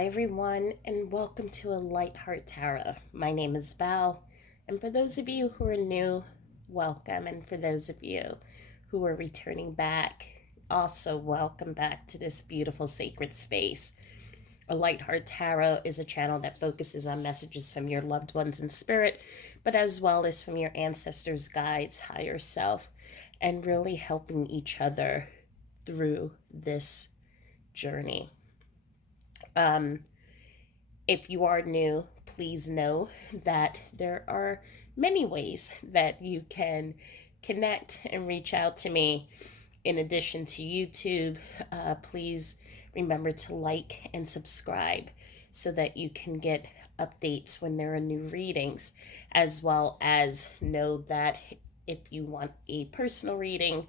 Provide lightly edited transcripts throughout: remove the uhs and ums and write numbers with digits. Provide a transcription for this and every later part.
Hi, everyone, and welcome to A Light Heart Tarot. My name is Val, and for those of you who are new, welcome. And for those of you who are returning back, also welcome back to this beautiful sacred space. A Light Heart Tarot is a channel that focuses on messages from your loved ones in spirit, but as well as from your ancestors, guides, higher self, and really helping each other through this journey. Um, If you are new, please know that there are many ways that you can connect and reach out to me. In addition to YouTube, please remember to like and subscribe so that you can get updates when there are new readings, as well as know that if you want a personal reading,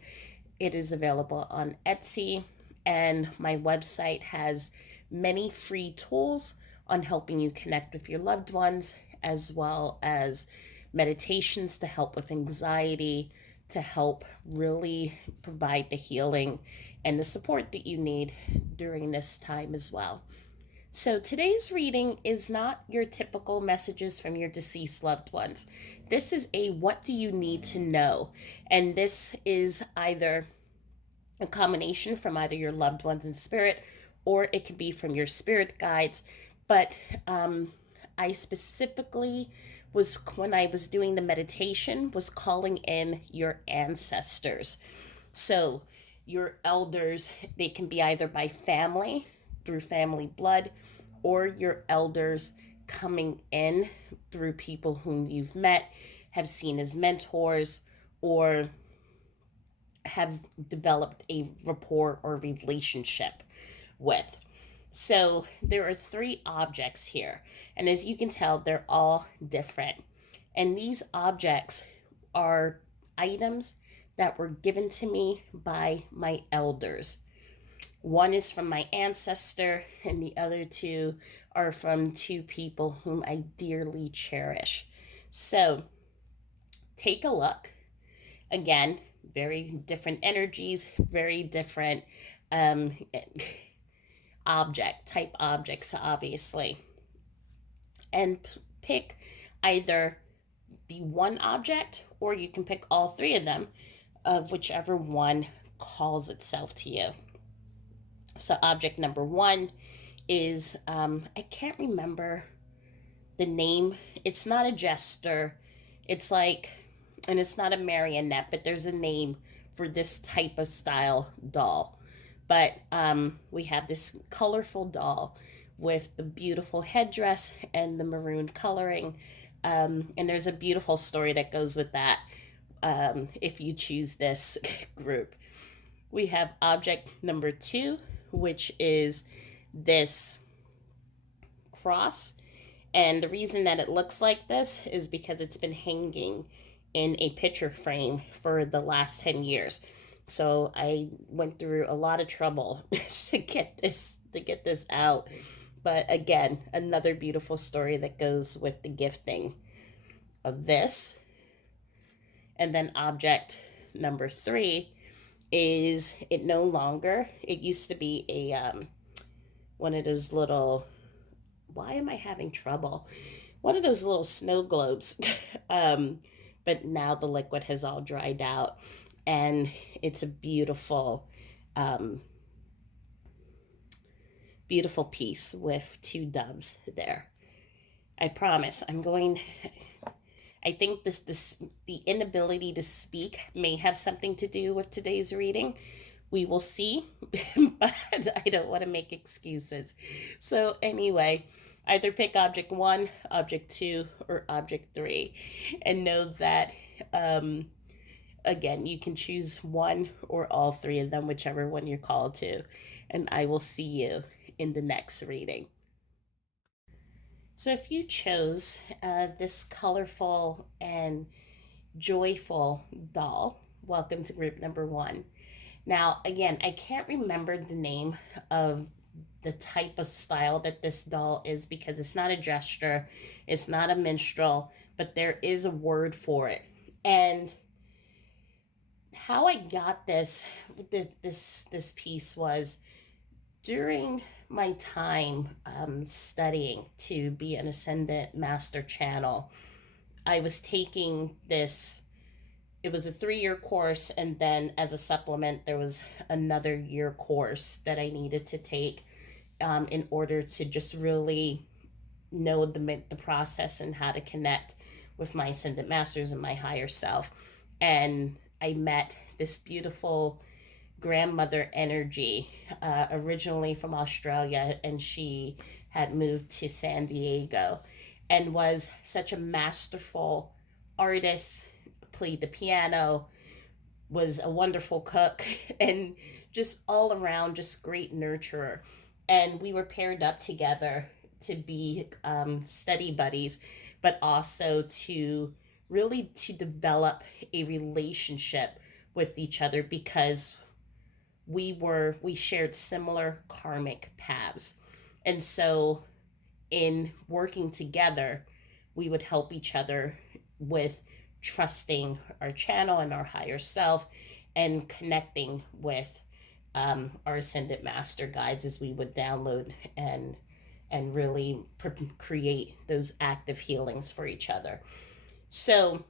it is available on Etsy, and my website has many free tools on helping you connect with your loved ones, as well as meditations to help with anxiety, to help really provide the healing and the support that you need during this time as well. So, today's reading is not your typical messages from your deceased loved ones. This is a what do you need to know? And this is either a combination from either your loved ones in spirit or it can be from your spirit guides. But I specifically was, when I was doing the meditation, was calling in your ancestors. So your elders, they can be either by family, through family blood, or your elders coming in through people whom you've met, have seen as mentors, or have developed a rapport or relationship with. So there are three objects here, and as you can tell, they're all different. And these objects are items that were given to me by my elders. One is from my ancestor, and the other two are from two people whom I dearly cherish. So take a look. Again, very different energies, very different um, type objects, obviously. And pick either the one object, or you can pick all three of them, of whichever one calls itself to you. So, object number one is I can't remember the name. It's not a jester. It's like, and it's not a marionette, but there's a name for this type of style doll. But we have this colorful doll with the beautiful headdress and the maroon coloring. And there's a beautiful story that goes with that if you choose this group. We have object number two, which is this cross. And the reason that it looks like this is because it's been hanging in a picture frame for the last 10 years. So I went through a lot of trouble to get this out. But again, another beautiful story that goes with the gifting of this. And then object number three is it no longer, it used to be a one of those little, why am I having trouble? One of those little snow globes. um, but now the liquid has all dried out, and it's a beautiful, um, beautiful piece with two doves there. I promise I'm going. I think this the inability to speak may have something to do with today's reading. We will see, but I don't want to make excuses. So anyway, either pick object one, object two, or object three, and know that um, again, you can choose one or all three of them, whichever one you're called to. And I will see you in the next reading. So, if you chose this colorful and joyful doll, welcome to group number one. Now, again, I can't remember the name of the type of style that this doll is because it's not a gesture, it's not a minstrel, but there is a word for it. And how I got this piece was During my time studying to be an Ascendant Master Channel, I was taking this. It was a 3 year course, and then as a supplement, there was another year course that I needed to take in order to just really know the process and how to connect with my Ascendant Masters and my higher self. And I met this beautiful grandmother energy, originally from Australia, and she had moved to San Diego and was such a masterful artist, played the piano, was a wonderful cook, and just all around, just great nurturer. And we were paired up together to be study buddies, but also to really to develop a relationship with each other because we shared similar karmic paths. And so in working together, we would help each other with trusting our channel and our higher self and connecting with our ascendant master guides as we would download and really create those active healings for each other. So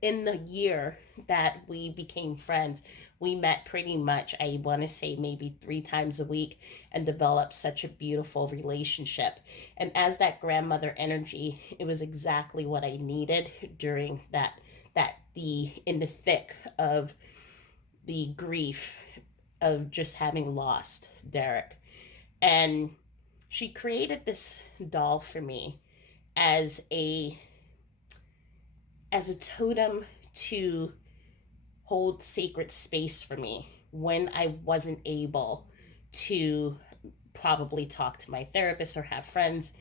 in the year that we became friends, we met pretty much, I want to say, maybe 3 times a week and developed such a beautiful relationship. And as that grandmother energy, it was exactly what I needed during in the thick of the grief of just having lost Derek. And she created this doll for me as a totem to hold sacred space for me when I wasn't able to probably talk to my therapist or have friends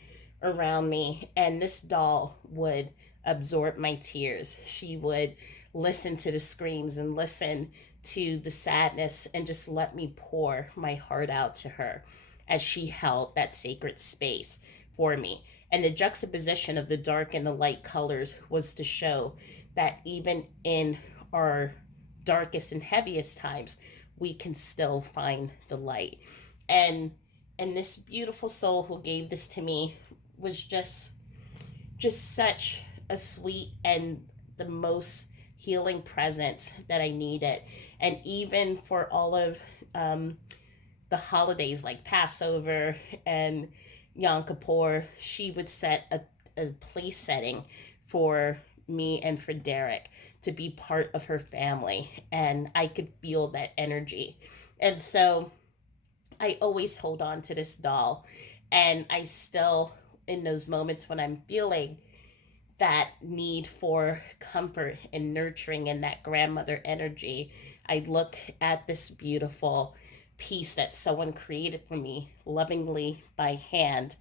around me. And this doll would absorb my tears. She would listen to the screams and listen to the sadness and just let me pour my heart out to her as she held that sacred space for me. And the juxtaposition of the dark and the light colors was to show that even in our darkest and heaviest times, we can still find the light. And this beautiful soul who gave this to me was just such a sweet and the most healing presence that I needed. And even for all of the holidays like Passover and Yom Kippur, she would set a place setting for me and for Derek to be part of her family. And I could feel that energy. And so I always hold on to this doll. And I still, in those moments when I'm feeling that need for comfort and nurturing and that grandmother energy, I look at this beautiful piece that someone created for me lovingly by hand,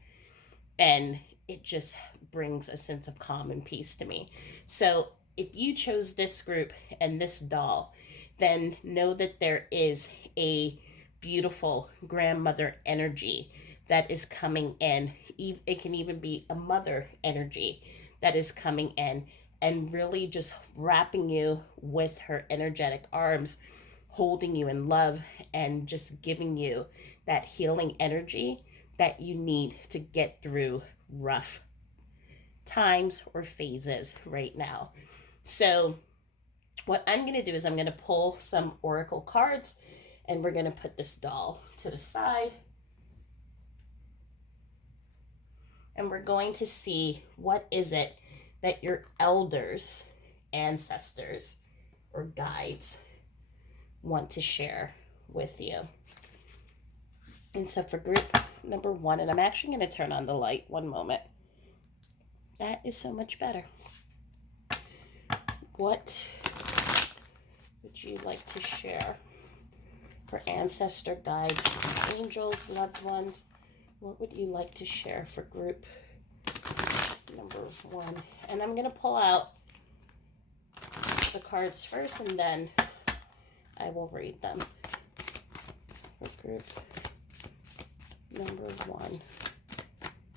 and it just brings a sense of calm and peace to me. So if you chose this group and this doll, then know that there is a beautiful grandmother energy that is coming in. It can even be a mother energy that is coming in and really just wrapping you with her energetic arms, holding you in love, and just giving you that healing energy that you need to get through rough times or phases right now. So, what I'm going to do is I'm going to pull some oracle cards and we're going to put this doll to the side. And we're going to see what is it that your elders, ancestors, or guides want to share with you. And so for group number 1, and I'm actually going to turn on the light one moment. That is so much better. What would you like to share for ancestor, guides, angels, loved ones? What would you like to share for group number 1? And I'm going to pull out the cards first and then I will read them. For group number 1,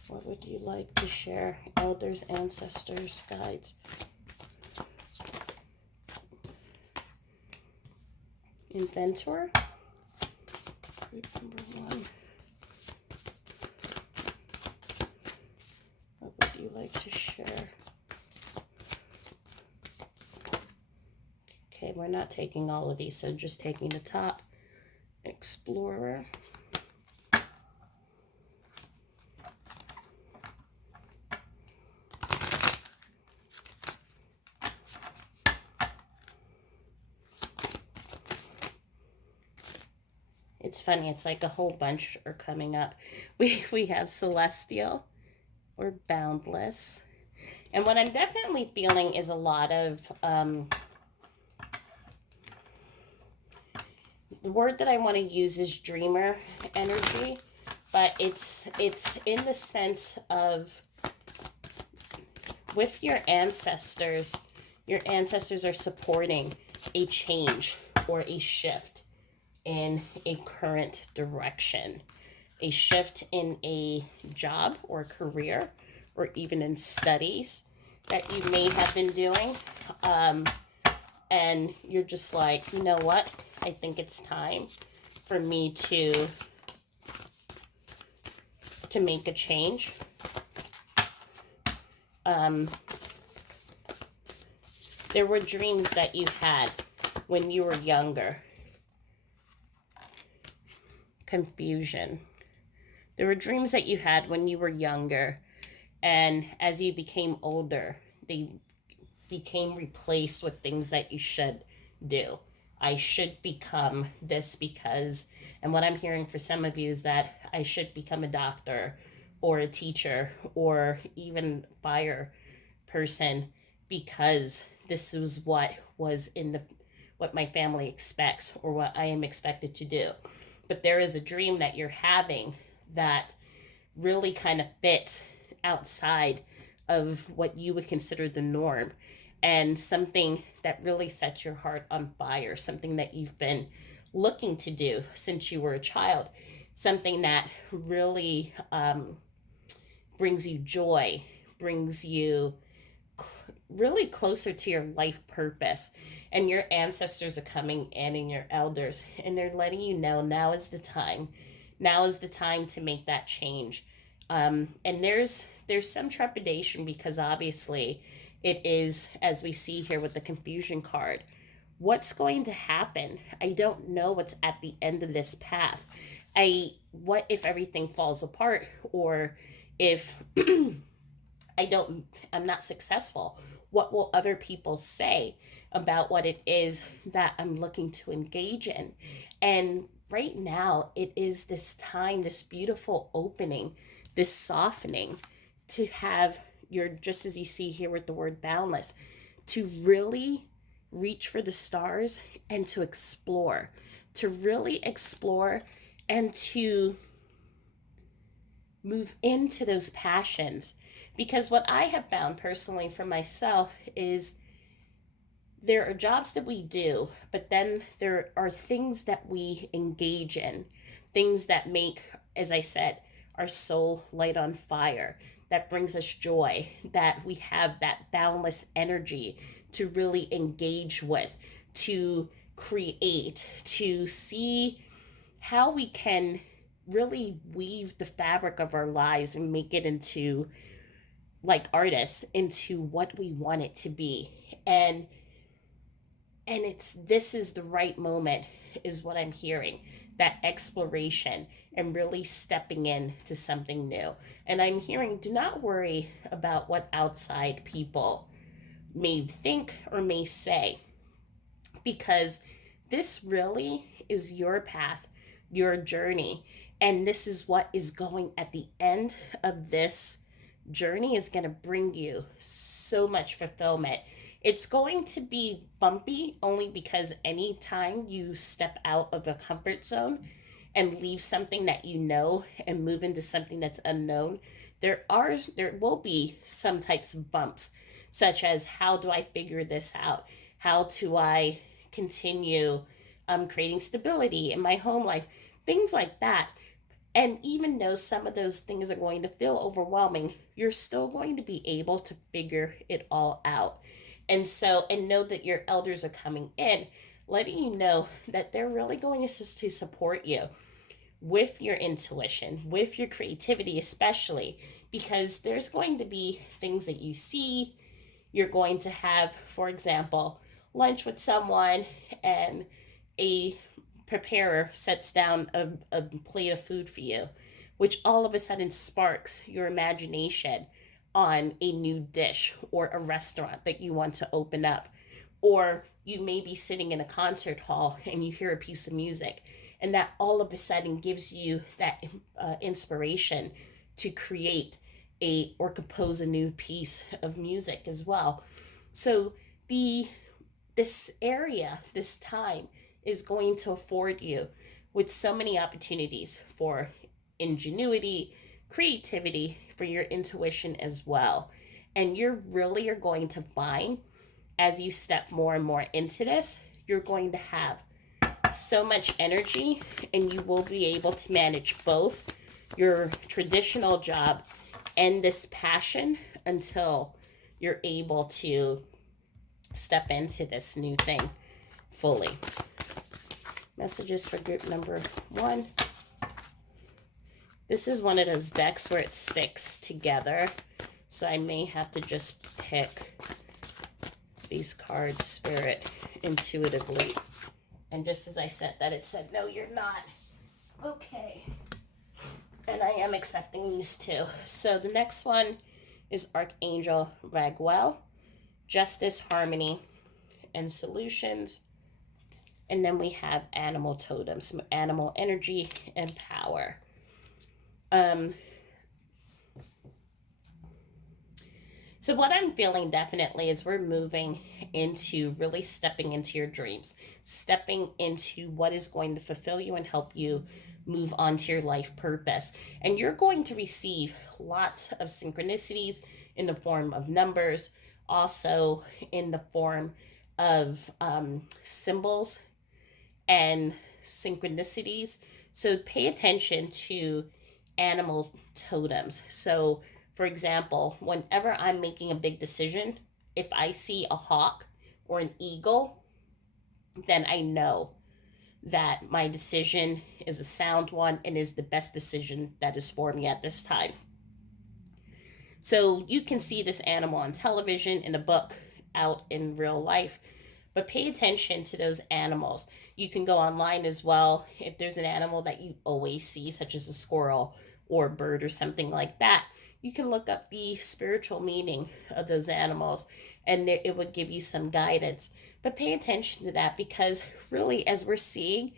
what would you like to share? Elders, ancestors, guides. Inventor. Group number 1. What would you like to share? Okay, we're not taking all of these, so just taking the top. Explorer. It's funny, it's like a whole bunch are coming up. We have Celestial or Boundless. And what I'm definitely feeling is a lot of the word that I want to use is dreamer energy, but it's in the sense of with your ancestors are supporting a change or a shift in a current direction, a shift in a job or career, or even in studies that you may have been doing. And you're just like, you know what? I think it's time for me to make a change. There were dreams that you had when you were younger. Confusion. There were dreams that you had when you were younger, and as you became older, they became replaced with things that you should do. I should become this because, and what I'm hearing for some of you is that I should become a doctor or a teacher or even fire person because this is what was in the what my family expects or what I am expected to do. But there is a dream that you're having that really kind of fits outside of what you would consider the norm, and something that really sets your heart on fire, something that you've been looking to do since you were a child, something that really brings you joy, brings you really closer to your life purpose. And your ancestors are coming in and your elders, and they're letting you know now is the time. Now is the time to make that change. And there's some trepidation because obviously it is, as we see here with the confusion card, what's going to happen? I don't know what's at the end of this path. What if everything falls apart, or if I'm not successful? What will other people say about what it is that I'm looking to engage in? And right now, it is this time, this beautiful opening, this softening to have your, just as you see here with the word boundless, to really reach for the stars and to really explore and to move into those passions. Because what I have found personally for myself is there are jobs that we do, but then there are things that we engage in, things that make, as I said, our soul light on fire, that brings us joy, that we have that boundless energy to really engage with, to create, to see how we can really weave the fabric of our lives and make it into, like artists, into what we want it to be. And it's, this is the right moment, is what I'm hearing, that exploration and really stepping into something new. And I'm hearing, do not worry about what outside people may think or may say, because this really is your path, your journey. And this is what is going at the end of this journey, is going to bring you so much fulfillment. It's going to be bumpy only because anytime you step out of a comfort zone and leave something that you know and move into something that's unknown, there will be some types of bumps, such as, how do I figure this out? How do I continue creating stability in my home life? Things like that. And even though some of those things are going to feel overwhelming, you're still going to be able to figure it all out. And so, and know that your elders are coming in, letting you know that they're really going to support you. with your intuition, with your creativity, especially because there's going to be things that you see. You're going to have, for example, lunch with someone, and a preparer sets down a plate of food for you, which all of a sudden sparks your imagination on a new dish or a restaurant that you want to open up. Or you may be sitting in a concert hall and you hear a piece of music, and that all of a sudden gives you that inspiration to create a or compose a new piece of music as well. So the this area, this time is going to afford you with so many opportunities for ingenuity, creativity, for your intuition as well. And you're really are going to find, as you step more and more into this, you're going to have so much energy, and you will be able to manage both your traditional job and this passion until you're able to step into this new thing fully. Messages for group number 1. This is one of those decks where it sticks together, so I may have to just pick these cards, Spirit, intuitively. And just as I said that, it said, no, you're not. Okay. And I am accepting these two. So the next one is Archangel Raguel, Justice, Harmony, and Solutions. And then we have Animal Totems, Animal Energy and Power. So what I'm feeling definitely is we're moving into really stepping into your dreams, stepping into what is going to fulfill you and help you move on to your life purpose. And you're going to receive lots of synchronicities in the form of numbers, also in the form of symbols and synchronicities. So pay attention to animal totems. So for example, whenever I'm making a big decision, if I see a hawk or an eagle, then I know that my decision is a sound one and is the best decision that is for me at this time. So you can see this animal on television, in a book, out in real life, but pay attention to those animals. You can go online as well. If there's an animal that you always see, such as a squirrel or a bird or something like that, you can look up the spiritual meaning of those animals, and it would give you some guidance. But pay attention to that, because really, as we're seeing,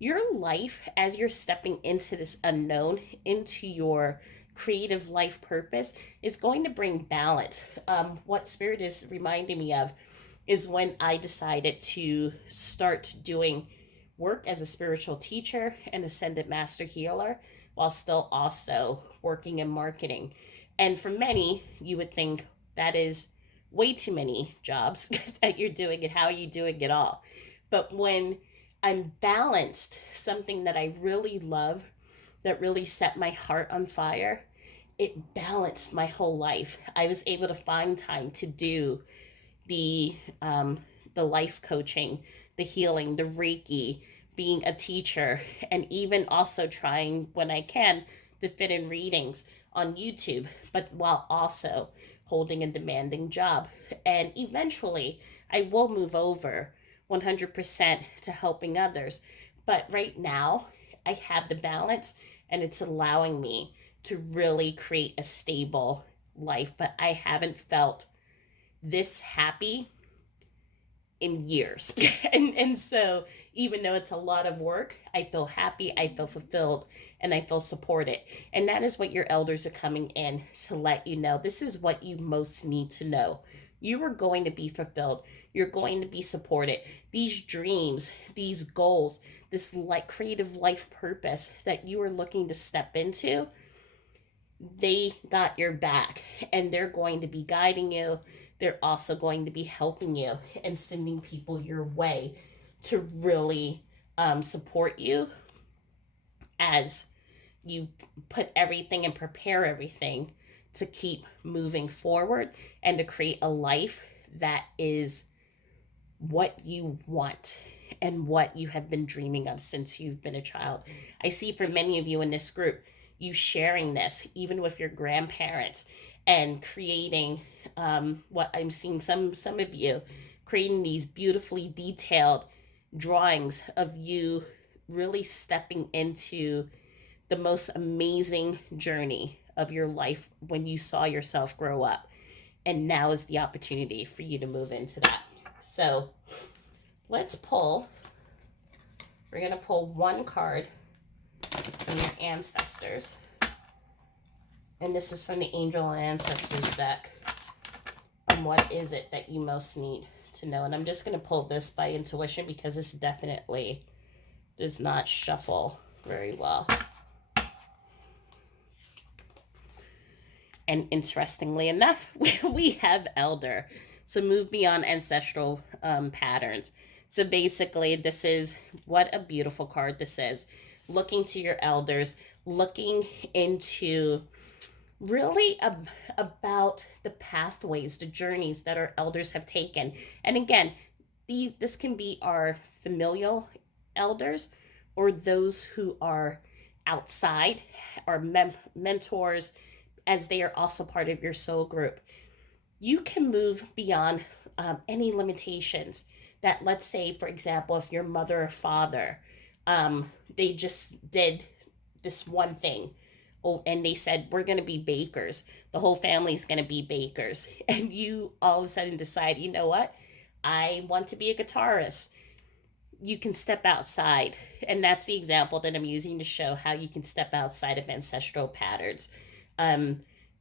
your life, as you're stepping into this unknown, into your creative life purpose, is going to bring balance. What Spirit is reminding me of is when I decided to start doing work as a spiritual teacher and ascended master healer, while still also working in marketing. And for many, you would think that is way too many jobs that you're doing, and how are you doing it all? But when I'm balanced, something that I really love, that really set my heart on fire, it balanced my whole life. I was able to find time to do the life coaching, the healing, the Reiki, being a teacher, and even also trying when I can to fit in readings on YouTube, but while also holding a demanding job. And eventually I will move over 100% to helping others. But right now I have the balance, and it's allowing me to really create a stable life. But I haven't felt this happy in years. and so even though it's a lot of work, I feel happy, I feel fulfilled, and I feel supported. And that is what your elders are coming in to let you know. This is what you most need to know. You are going to be fulfilled. You're going to be supported. These dreams, these goals, this like creative life purpose that you are looking to step into, they got your back, and they're going to be guiding you. They're also going to be helping you and sending people your way to really support you as you put everything and prepare everything to keep moving forward and to create a life that is what you want and what you have been dreaming of since you've been a child. I see for many of you in this group, you sharing this, even with your grandparents, and creating what I'm seeing some of you creating these beautifully detailed drawings of you really stepping into the most amazing journey of your life when you saw yourself grow up. And now is the opportunity for you to move into that. So let's pull. We're going to pull one card from your ancestors. And this is from the Angel and Ancestors deck. And what is it that you most need to know? And I'm just going to pull this by intuition because this definitely does not shuffle very well. And interestingly enough, we have Elder. So move beyond ancestral patterns. So basically, this is what a beautiful card this is. Looking to your elders, looking into really about the pathways, the journeys that our elders have taken. And again, this can be our familial elders or those who are outside, our mentors, as they are also part of your soul group. You can move beyond any limitations that, let's say, for example, if your mother or father, they just did this one thing. Oh, and they said, we're going to be bakers. The whole family's going to be bakers. And you all of a sudden decide, you know what? I want to be a guitarist. You can step outside. And that's the example that I'm using to show how you can step outside of ancestral patterns.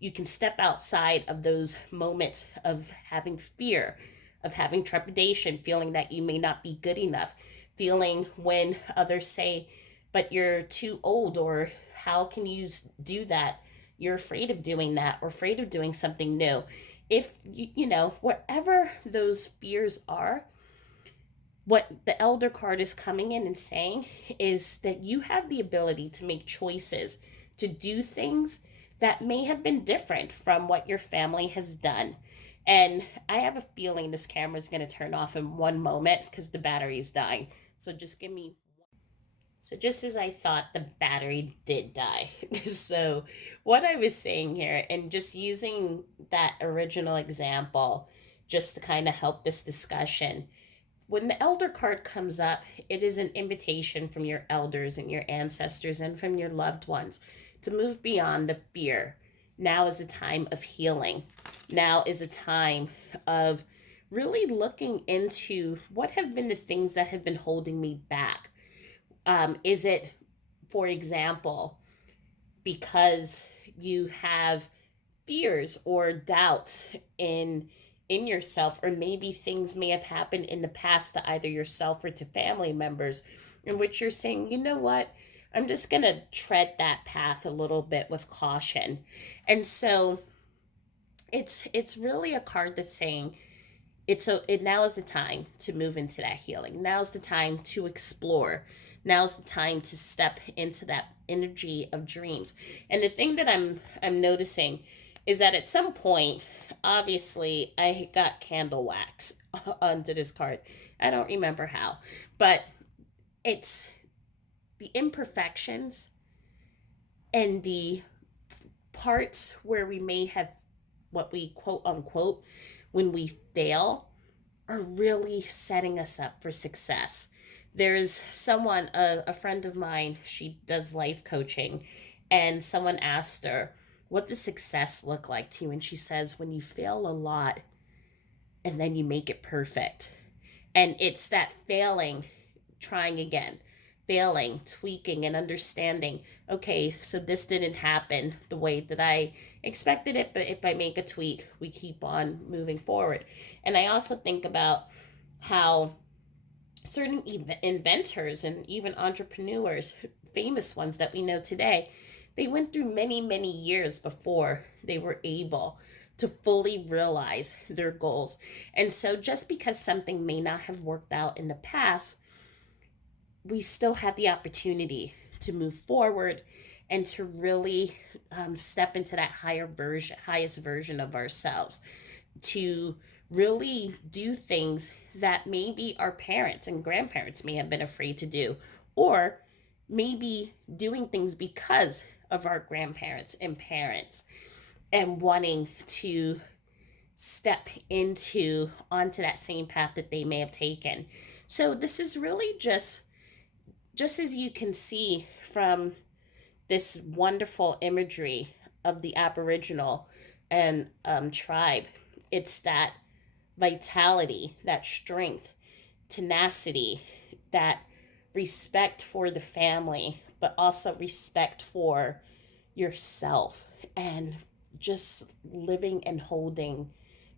You can step outside of those moments of having fear, of having trepidation, feeling that you may not be good enough, feeling when others say, but you're too old, or how can you do that? You're afraid of doing that, or afraid of doing something new. If you know, whatever those fears are, what the elder card is coming in and saying is that you have the ability to make choices, to do things that may have been different from what your family has done. And I have a feeling this camera is going to turn off in one moment because the battery is dying. So just give me. So just as I thought, the battery did die. So what I was saying here, and just using that original example, just to kind of help this discussion, when the elder card comes up, it is an invitation from your elders and your ancestors and from your loved ones to move beyond the fear. Now is a time of healing. Now is a time of really looking into what have been the things that have been holding me back. Is it, for example, because you have fears or doubts in yourself, or maybe things may have happened in the past to either yourself or to family members in which you're saying, you know what, I'm just going to tread that path a little bit with caution. And so it's really a card that's saying it now is the time to move into that healing. Now's the time to explore. Now's the time to step into that energy of dreams. And the thing that I'm noticing is that at some point, obviously, I got candle wax onto this card. I don't remember how, but it's the imperfections and the parts where we may have what we quote unquote when we fail are really setting us up for success. There's someone, a friend of mine, she does life coaching, and someone asked her, what does success look like to you? And she says, when you fail a lot and then you make it perfect. And it's that failing, trying again, failing, tweaking, and understanding, okay, so this didn't happen the way that I expected it, but if I make a tweak, we keep on moving forward. And I also think about how certain inventors and even entrepreneurs, famous ones that we know today, they went through many, many years before they were able to fully realize their goals. And so just because something may not have worked out in the past, we still have the opportunity to move forward and to really step into that highest version of ourselves, to really do things that maybe our parents and grandparents may have been afraid to do, or maybe doing things because of our grandparents and parents and wanting to step into onto that same path that they may have taken. So this is really just as you can see from this wonderful imagery of the Aboriginal and tribe. It's that vitality, that strength, tenacity, that respect for the family, but also respect for yourself, and just living and holding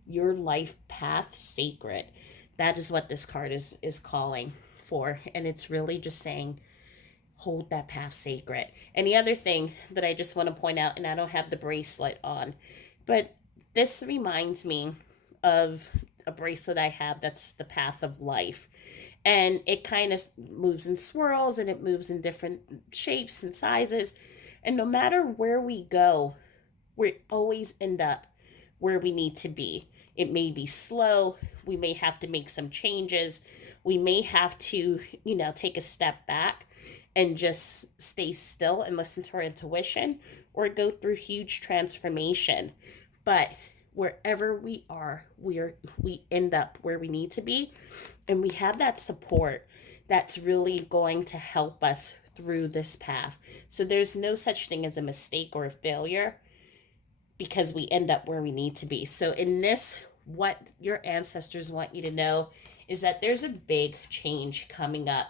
your life path sacred. That is what this card is calling for. And it's really just saying, hold that path sacred. And the other thing that I just want to point out, and I don't have the bracelet on, but this reminds me of a bracelet I have that's the path of life. And it kind of moves in swirls and it moves in different shapes and sizes. And no matter where we go, we always end up where we need to be. It may be slow. We may have to make some changes. We may have to, take a step back and just stay still and listen to our intuition, or go through huge transformation. But wherever we are, we end up where we need to be, and we have that support that's really going to help us through this path. So there's no such thing as a mistake or a failure, because we end up where we need to be. So in this, what your ancestors want you to know is that there's a big change coming up,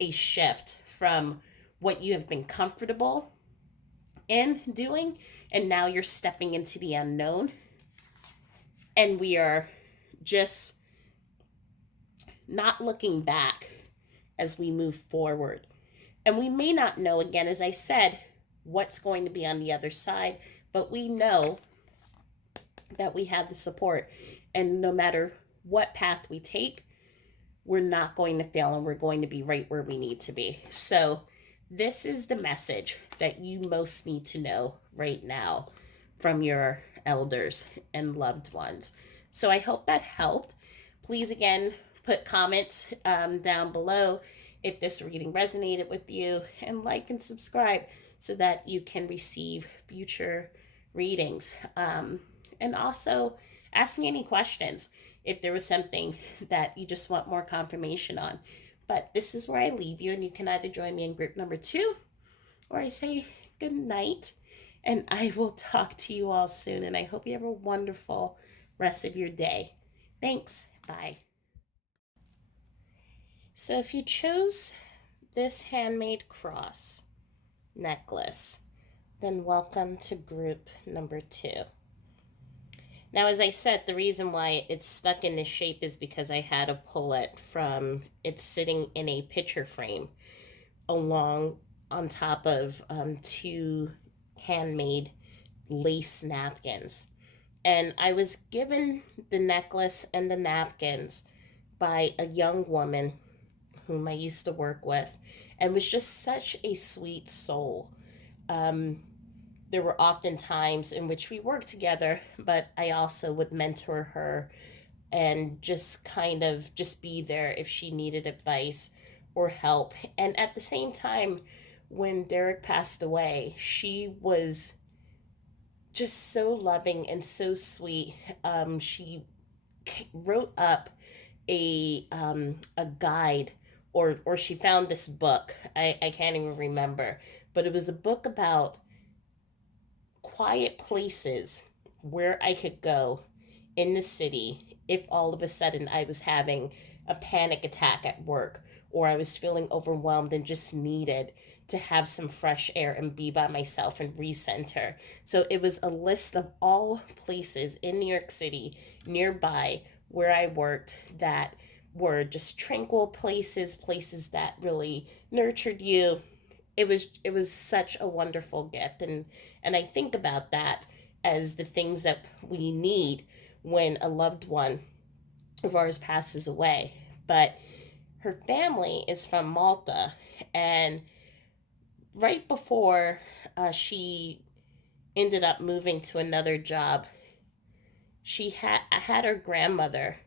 a shift from what you have been comfortable in doing, and now you're stepping into the unknown. And we are just not looking back as we move forward. And we may not know, again, as I said, what's going to be on the other side, but we know that we have the support. And no matter what path we take, we're not going to fail, and we're going to be right where we need to be. So this is the message that you most need to know right now from your elders and loved ones. So I hope that helped. Please, again, put comments down below if this reading resonated with you, and like and subscribe so that you can receive future readings. And also ask me any questions if there was something that you just want more confirmation on. But this is where I leave you, and you can either join me in group number 2, or I say good night, and I will talk to you all soon. And I hope you have a wonderful rest of your day. Thanks. Bye. So if you chose this handmade cross necklace, then welcome to group number 2. Now, as I said, the reason why it's stuck in this shape is because I had to pull it from, it's sitting in a picture frame along on top of 2 handmade lace napkins. And I was given the necklace and the napkins by a young woman whom I used to work with, and was just such a sweet soul. There were often times in which we worked together, but I also would mentor her and just kind of just be there if she needed advice or help. And at the same time, when Derek passed away, she was just so loving and so sweet. She wrote up a guide, or she found this book. I can't even remember, but it was a book about quiet places where I could go in the city if all of a sudden I was having a panic attack at work, or I was feeling overwhelmed and just needed to have some fresh air and be by myself and recenter. So it was a list of all places in New York City nearby where I worked that were just tranquil places that really nurtured you. It was such a wonderful gift, and I think about that as the things that we need when a loved one of ours passes away. But her family is from Malta, and right before she ended up moving to another job, I had her grandmother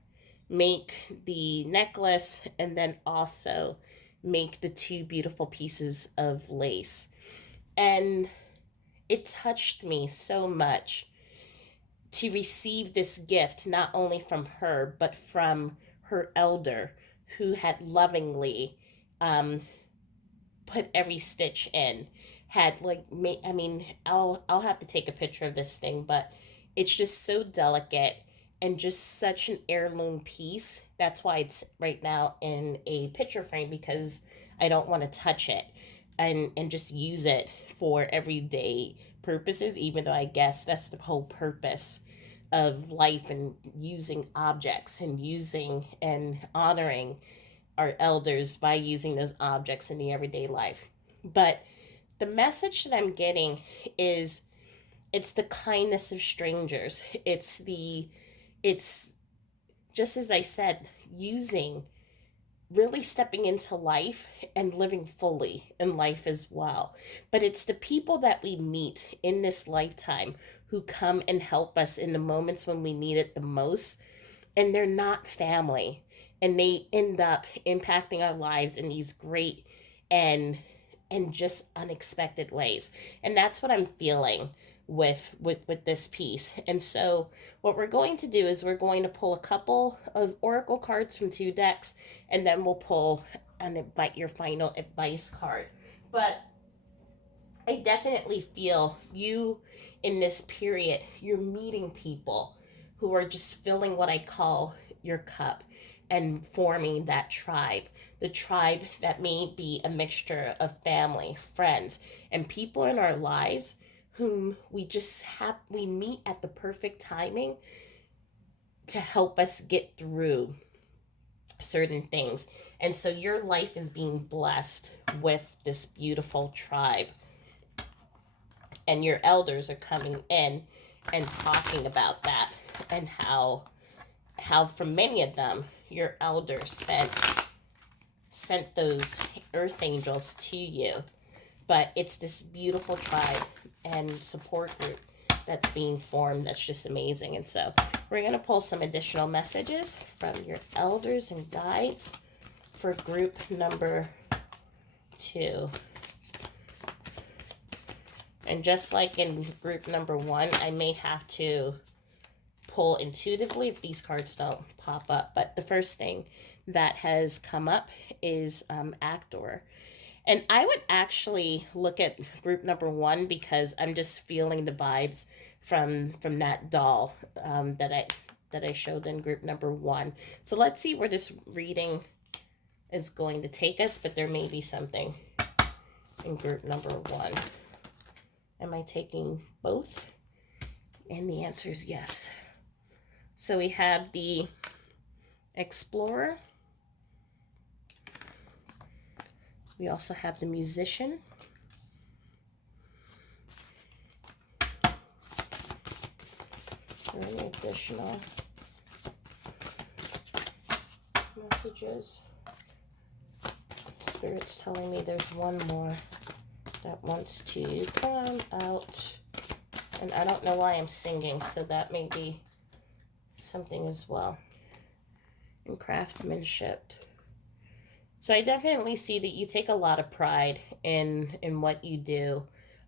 make the necklace and then also make the two beautiful pieces of lace. And it touched me so much to receive this gift, not only from her, but from her elder, who had lovingly um, put every stitch in. Had like, I mean, I'll have to take a picture of this thing, but it's just so delicate and just such an heirloom piece. That's why it's right now in a picture frame, because I don't want to touch it and just use it for everyday purposes, even though I guess that's the whole purpose of life, and using objects and using and honoring our elders by using those objects in the everyday life. But the message that I'm getting is, it's the kindness of strangers. It's just as I said, using, really stepping into life and living fully in life as well. But it's the people that we meet in this lifetime who come and help us in the moments when we need it the most. And they're not family. And they end up impacting our lives in these great and just unexpected ways. And that's what I'm feeling with this piece. And so what we're going to do is we're going to pull a couple of oracle cards from two decks, and then we'll pull your final advice card. But I definitely feel you in this period, you're meeting people who are just filling what I call your cup and forming that tribe. The tribe that may be a mixture of family, friends, and people in our lives whom we meet at the perfect timing to help us get through certain things. And so your life is being blessed with this beautiful tribe, and your elders are coming in and talking about that, and how for many of them your elders sent those earth angels to you. But it's this beautiful tribe and support group that's being formed that's just amazing. And so we're going to pull some additional messages from your elders and guides for group number 2. And just like in group number 1, I may have to pull intuitively if these cards don't pop up. But the first thing that has come up is actor. And I would actually look at group number 1, because I'm just feeling the vibes from that doll that I showed in group number 1. So let's see where this reading is going to take us, but there may be something in group number 1. Am I taking both? And the answer is yes. So we have the explorer. We also have the musician. Any additional messages? Spirit's telling me there's one more that wants to come out. And I don't know why I'm singing, so that may be something as well. And craftsmanship. So I definitely see that you take a lot of pride in what you do.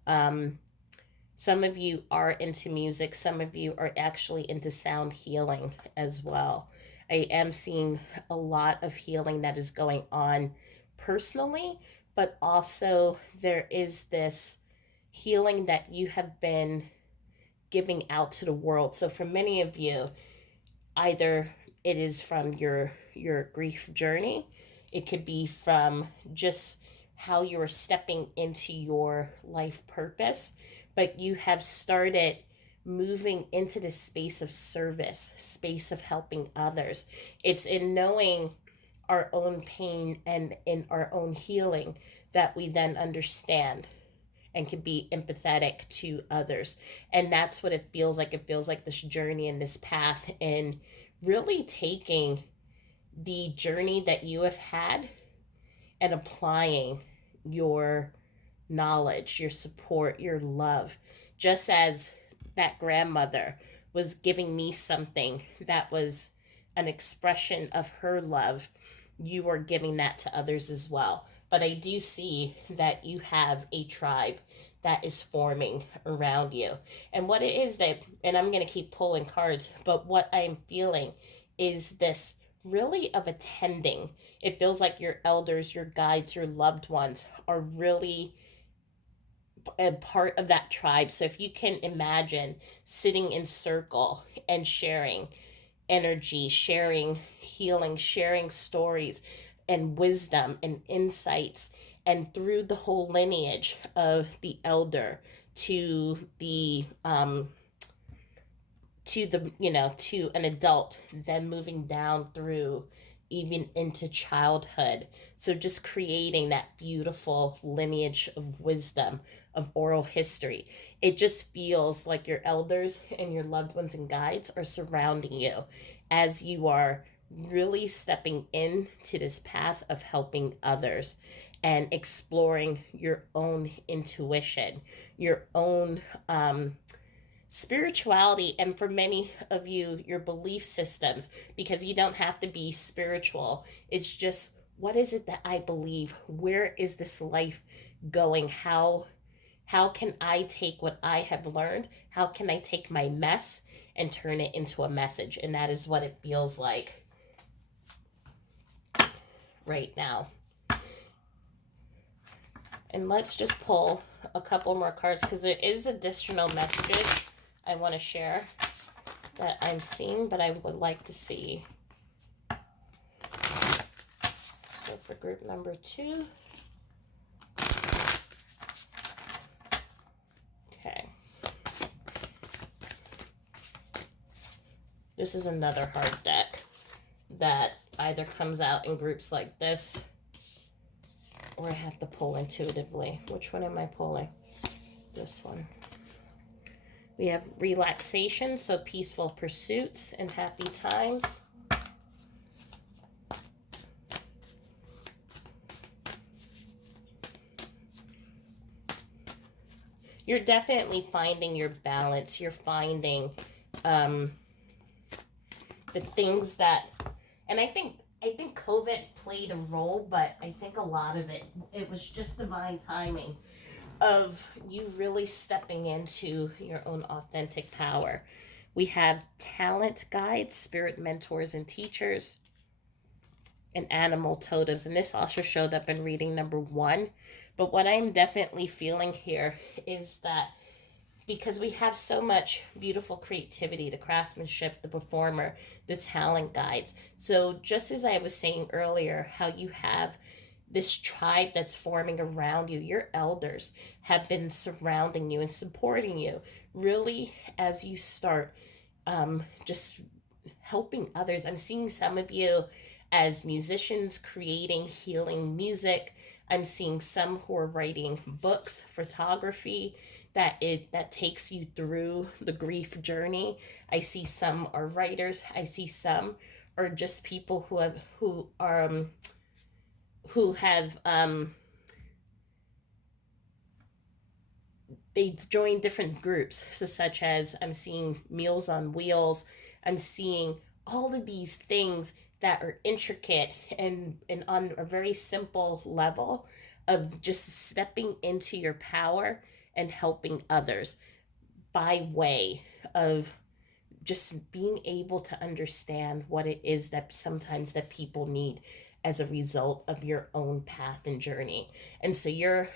Some of you are into music. Some of you are actually into sound healing as well. I am seeing a lot of healing that is going on personally, but also there is this healing that you have been giving out to the world. So for many of you, either it is from your grief journey, it could be from just how you are stepping into your life purpose, but you have started moving into the space of service, space of helping others. It's in knowing our own pain and in our own healing that we then understand and can be empathetic to others. And that's what it feels like. It feels like this journey and this path, and really taking the journey that you have had and applying your knowledge, your support, your love, just as that grandmother was giving me something that was an expression of her love, you are giving that to others as well. But I do see that you have a tribe that is forming around you. And what it is that, and I'm going to keep pulling cards, but what I'm feeling is this really of attending. It feels like your elders, your guides, your loved ones are really a part of that tribe. So if you can imagine sitting in circle and sharing energy, sharing healing, sharing stories and wisdom and insights, and through the whole lineage of the elder to the to an adult, then moving down through even into childhood. So just creating that beautiful lineage of wisdom, of oral history. It just feels like your elders and your loved ones and guides are surrounding you as you are really stepping into this path of helping others and exploring your own intuition, your own spirituality, and for many of you, your belief systems, because you don't have to be spiritual. It's just, what is it that I believe? Where is this life going? How can I take what I have learned? How can I take my mess and turn it into a message? And that is what it feels like right now. And let's just pull a couple more cards, because there is additional messages I want to share that I'm seeing, but I would like to see. So for group number 2. Okay. This is another hard deck that either comes out in groups like this, or I have to pull intuitively. Which one am I pulling? This one. We have relaxation, so peaceful pursuits and happy times. You're definitely finding your balance. You're finding the things that, and I think COVID played a role, but I think a lot of it was just divine timing of you really stepping into your own authentic power. We have talent guides, spirit mentors and teachers, and animal totems. And this also showed up in reading number 1. But what I'm definitely feeling here is that because we have so much beautiful creativity, the craftsmanship, the performer, the talent guides. So just as I was saying earlier, how you have this tribe that's forming around you, your elders have been surrounding you and supporting you, really, as you start just helping others. I'm seeing some of you as musicians creating healing music. I'm seeing some who are writing books, photography, that takes you through the grief journey. I see some are writers. I see some are just people who have they've joined different groups. So such as, I'm seeing Meals on Wheels. I'm seeing all of these things that are intricate and on a very simple level of just stepping into your power and helping others by way of just being able to understand what it is that sometimes that people need as a result of your own path and journey. And so your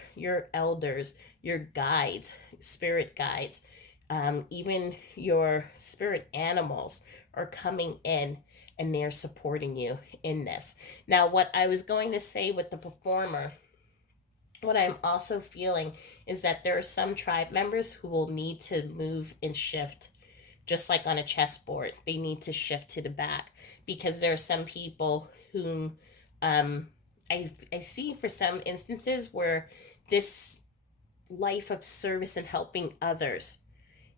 elders, your guides, spirit guides, even your spirit animals are coming in and they're supporting you in this. Now, what I was going to say with the performer, what I'm also feeling is that there are some tribe members who will need to move and shift, just like on a chessboard. They need to shift to the back, because there are some people whom I see for some instances where this life of service and helping others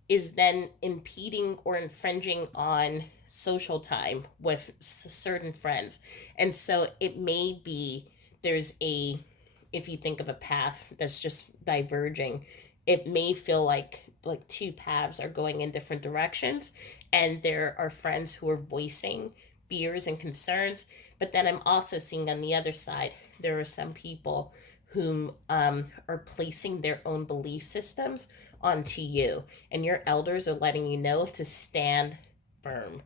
is then impeding or infringing on social time with certain friends. And so it may be there's if you think of a path that's just diverging, it may feel like like two paths are going in different directions, and there are friends who are voicing fears and concerns. But then I'm also seeing on the other side, there are some people whom are placing their own belief systems onto you, and your elders are letting you know to stand firm,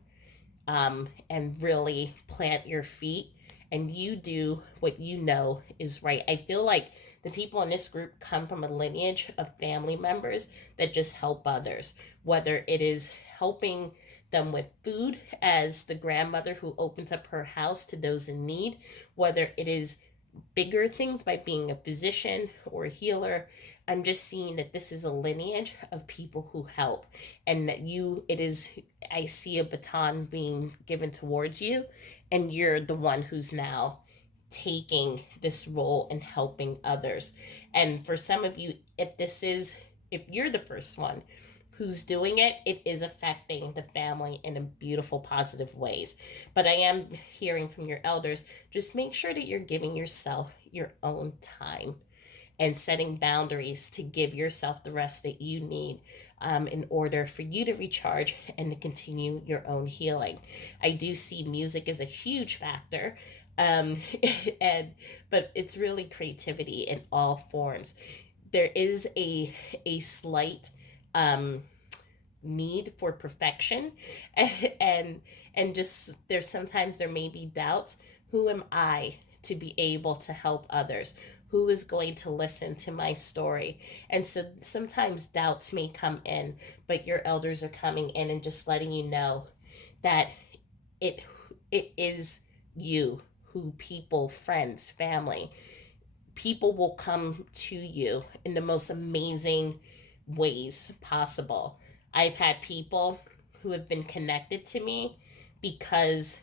and really plant your feet, and you do what you know is right. I feel like the people in this group come from a lineage of family members that just help others, whether it is helping them with food as the grandmother who opens up her house to those in need, whether it is bigger things by being a physician or a healer. I'm just seeing that this is a lineage of people who help, and that it is, I see a baton being given towards you, and you're the one who's now taking this role and helping others. And for some of you, if you're the first one who's doing it, it is affecting the family in a beautiful, positive ways. But I am hearing from your elders, just make sure that you're giving yourself your own time and setting boundaries to give yourself the rest that you need, in order for you to recharge and to continue your own healing. I do see music as a huge factor. Um, and but it's really creativity in all forms. There is a slight um, need for perfection, and just there's sometimes there may be doubts. Who am I to be able to help others? Who is going to listen to my story? And so sometimes doubts may come in, but your elders are coming in and just letting you know that it it is you who people, friends, family, people will come to you in the most amazing ways possible. I've had people who have been connected to me because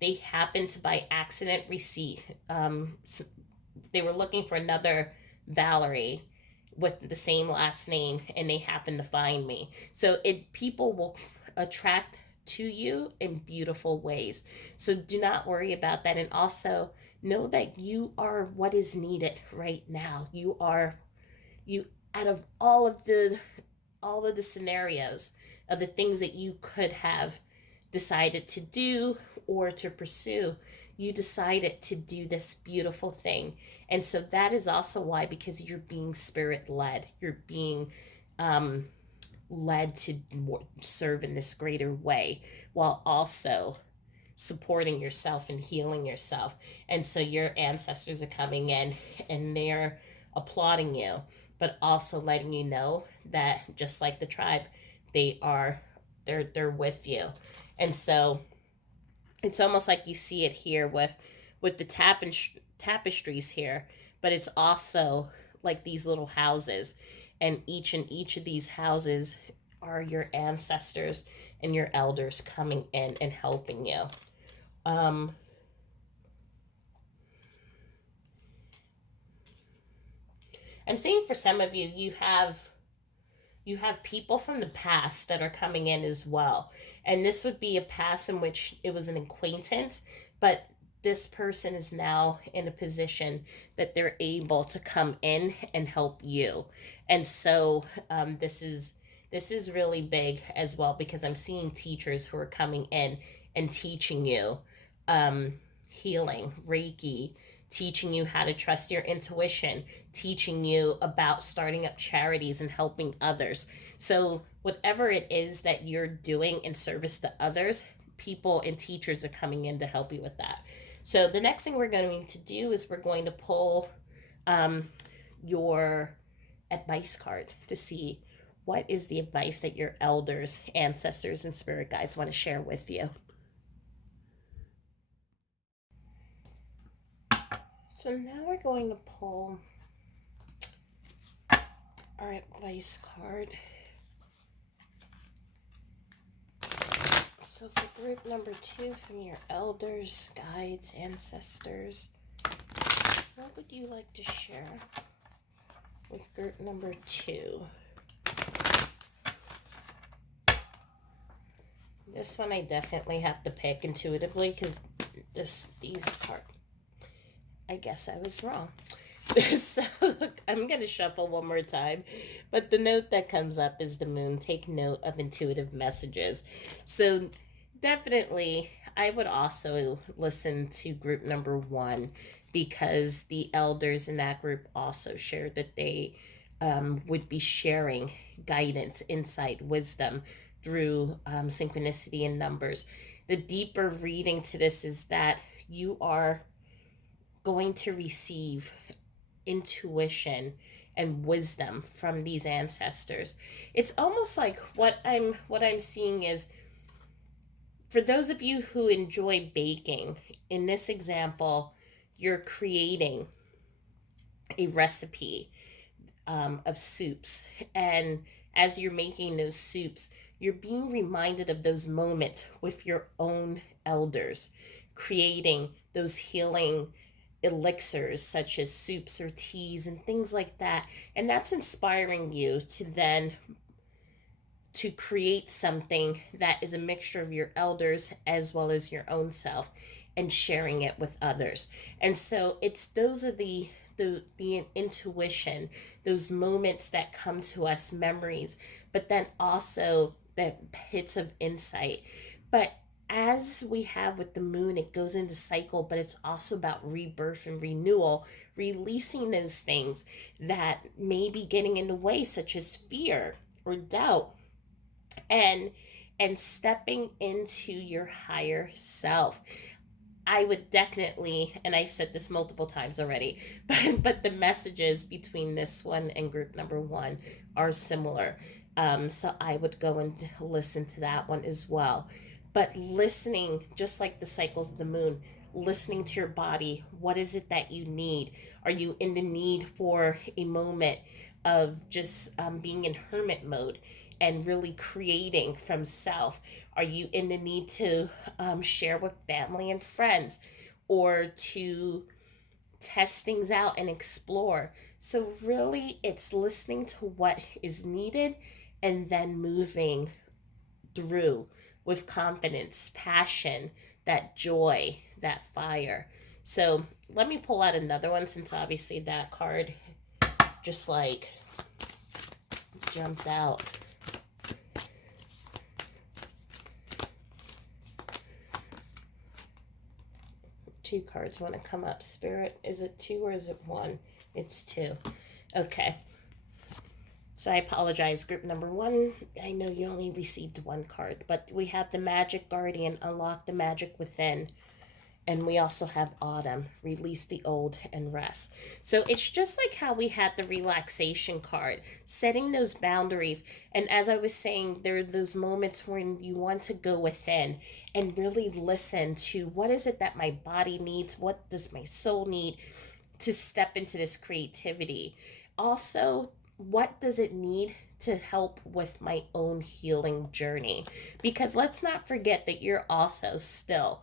they happened to by accident receive, they were looking for another Valerie with the same last name, and they happened to find me. So it people will attract to you in beautiful ways. So do not worry about that, and also know that you are what is needed right now. You out of all of the scenarios of the things that you could have decided to do or to pursue, you decided to do this beautiful thing. And so that is also why, because you're being spirit led, you're being um, led to serve in this greater way, while also supporting yourself and healing yourself. And so your ancestors are coming in and they're applauding you, but also letting you know that just like the tribe, they are they're with you. And so it's almost like you see it here with the tapestries here, but it's also like these little houses, and each of these houses are your ancestors and your elders coming in and helping you. um I'm seeing for some of you, you have people from the past that are coming in as well. And this would be a past in which it was an acquaintance, but this person is now in a position that they're able to come in and help you. And so this is really big as well, because I'm seeing teachers who are coming in and teaching you um, healing, Reiki, teaching you how to trust your intuition, teaching you about starting up charities and helping others. So, whatever it is that you're doing in service to others, people and teachers are coming in to help you with that. So, the next thing we're going to do is we're going to pull um, your advice card to see what is the advice that your elders, ancestors, and spirit guides want to share with you. So now we're going to pull our advice card. So for group number 2, from your elders, guides, ancestors, what would you like to share with group number 2? This one I definitely have to pick intuitively, because these cards, I guess I was wrong. So I'm going to shuffle one more time. But the note that comes up is the moon. Take note of intuitive messages. So definitely, I would also listen to group number one because the elders in that group also shared that they would be sharing guidance, insight, wisdom through synchronicity and numbers. The deeper reading to this is that you are going to receive intuition and wisdom from these ancestors. It's almost like what I'm seeing is for those of you who enjoy baking, in this example, you're creating a recipe of soups. And as you're making those soups, you're being reminded of those moments with your own elders, creating those healing elixirs such as soups or teas and things like that. And that's inspiring you to then to create something that is a mixture of your elders as well as your own self and sharing it with others. And so it's those are the intuition, those moments that come to us, memories, but then also the hits of insight. But as we have with the moon, it goes into cycle, but it's also about rebirth and renewal, releasing those things that may be getting in the way, such as fear or doubt, and stepping into your higher self. I would definitely, and I've said this multiple times already, but the messages between this one and group number one are similar. So I would go and listen to that one as well. But listening, just like the cycles of the moon, listening to your body. What is it that you need? Are you in the need for a moment of just being in hermit mode and really creating from self? Are you in the need to share with family and friends or to test things out and explore? So, really, it's listening to what is needed and then moving through with confidence, passion, that joy, that fire. So, let me pull out another one since obviously that card just like jumped out. Two cards want to come up. Spirit, is it two or is it one? It's two. Okay. So I apologize, group number one. I know you only received one card, but we have the Magic Guardian, unlock the magic within. And we also have Autumn, release the old and rest. So it's just like how we had the relaxation card, setting those boundaries. And as I was saying, there are those moments when you want to go within and really listen to what is it that my body needs? What does my soul need to step into this creativity? Also, what does it need to help with my own healing journey? Because let's not forget that you're also still,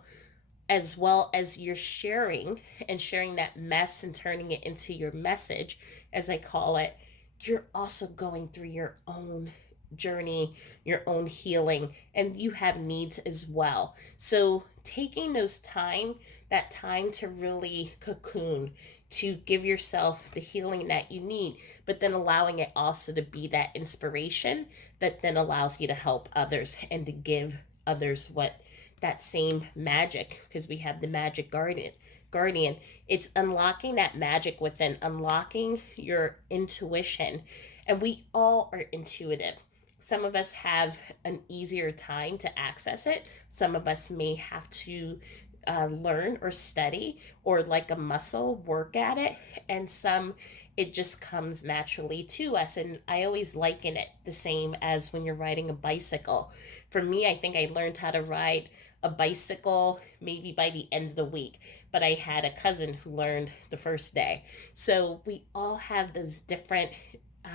as well as you're sharing and sharing that mess and turning it into your message, as I call it, you're also going through your own journey, your own healing, and you have needs as well. So taking that time to really cocoon, to give yourself the healing that you need, but then allowing it also to be that inspiration that then allows you to help others and to give others what that same magic, because we have the magic guardian. It's unlocking that magic within, unlocking your intuition. And we all are intuitive. Some of us have an easier time to access it. Some of us may have to learn or study or like a muscle work at it. And some it just comes naturally to us. And I always liken it the same as when you're riding a bicycle. For me, I think I learned how to ride a bicycle maybe by the end of the week, but I had a cousin who learned the first day. So we all have those different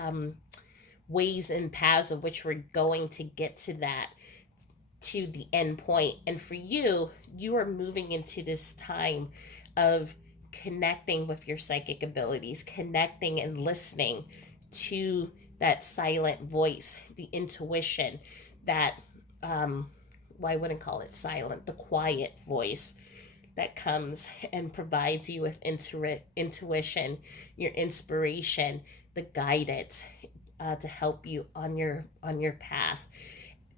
um, ways and paths of which we're going to get to that, to the end point. And for you, you are moving into this time of connecting with your psychic abilities, connecting and listening to that silent voice, the intuition, that, well, I wouldn't call it silent, the quiet voice, that comes and provides you with intuition, your inspiration, the guidance to help you on your path.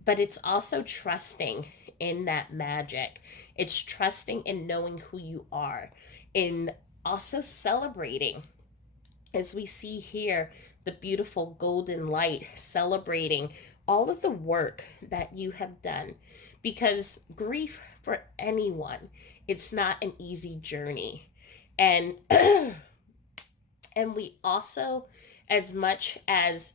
But it's also trusting in that magic. It's trusting in knowing who you are, in also celebrating, as we see here, the beautiful golden light celebrating all of the work that you have done. Because grief for anyone, it's not an easy journey. And and we also, as much as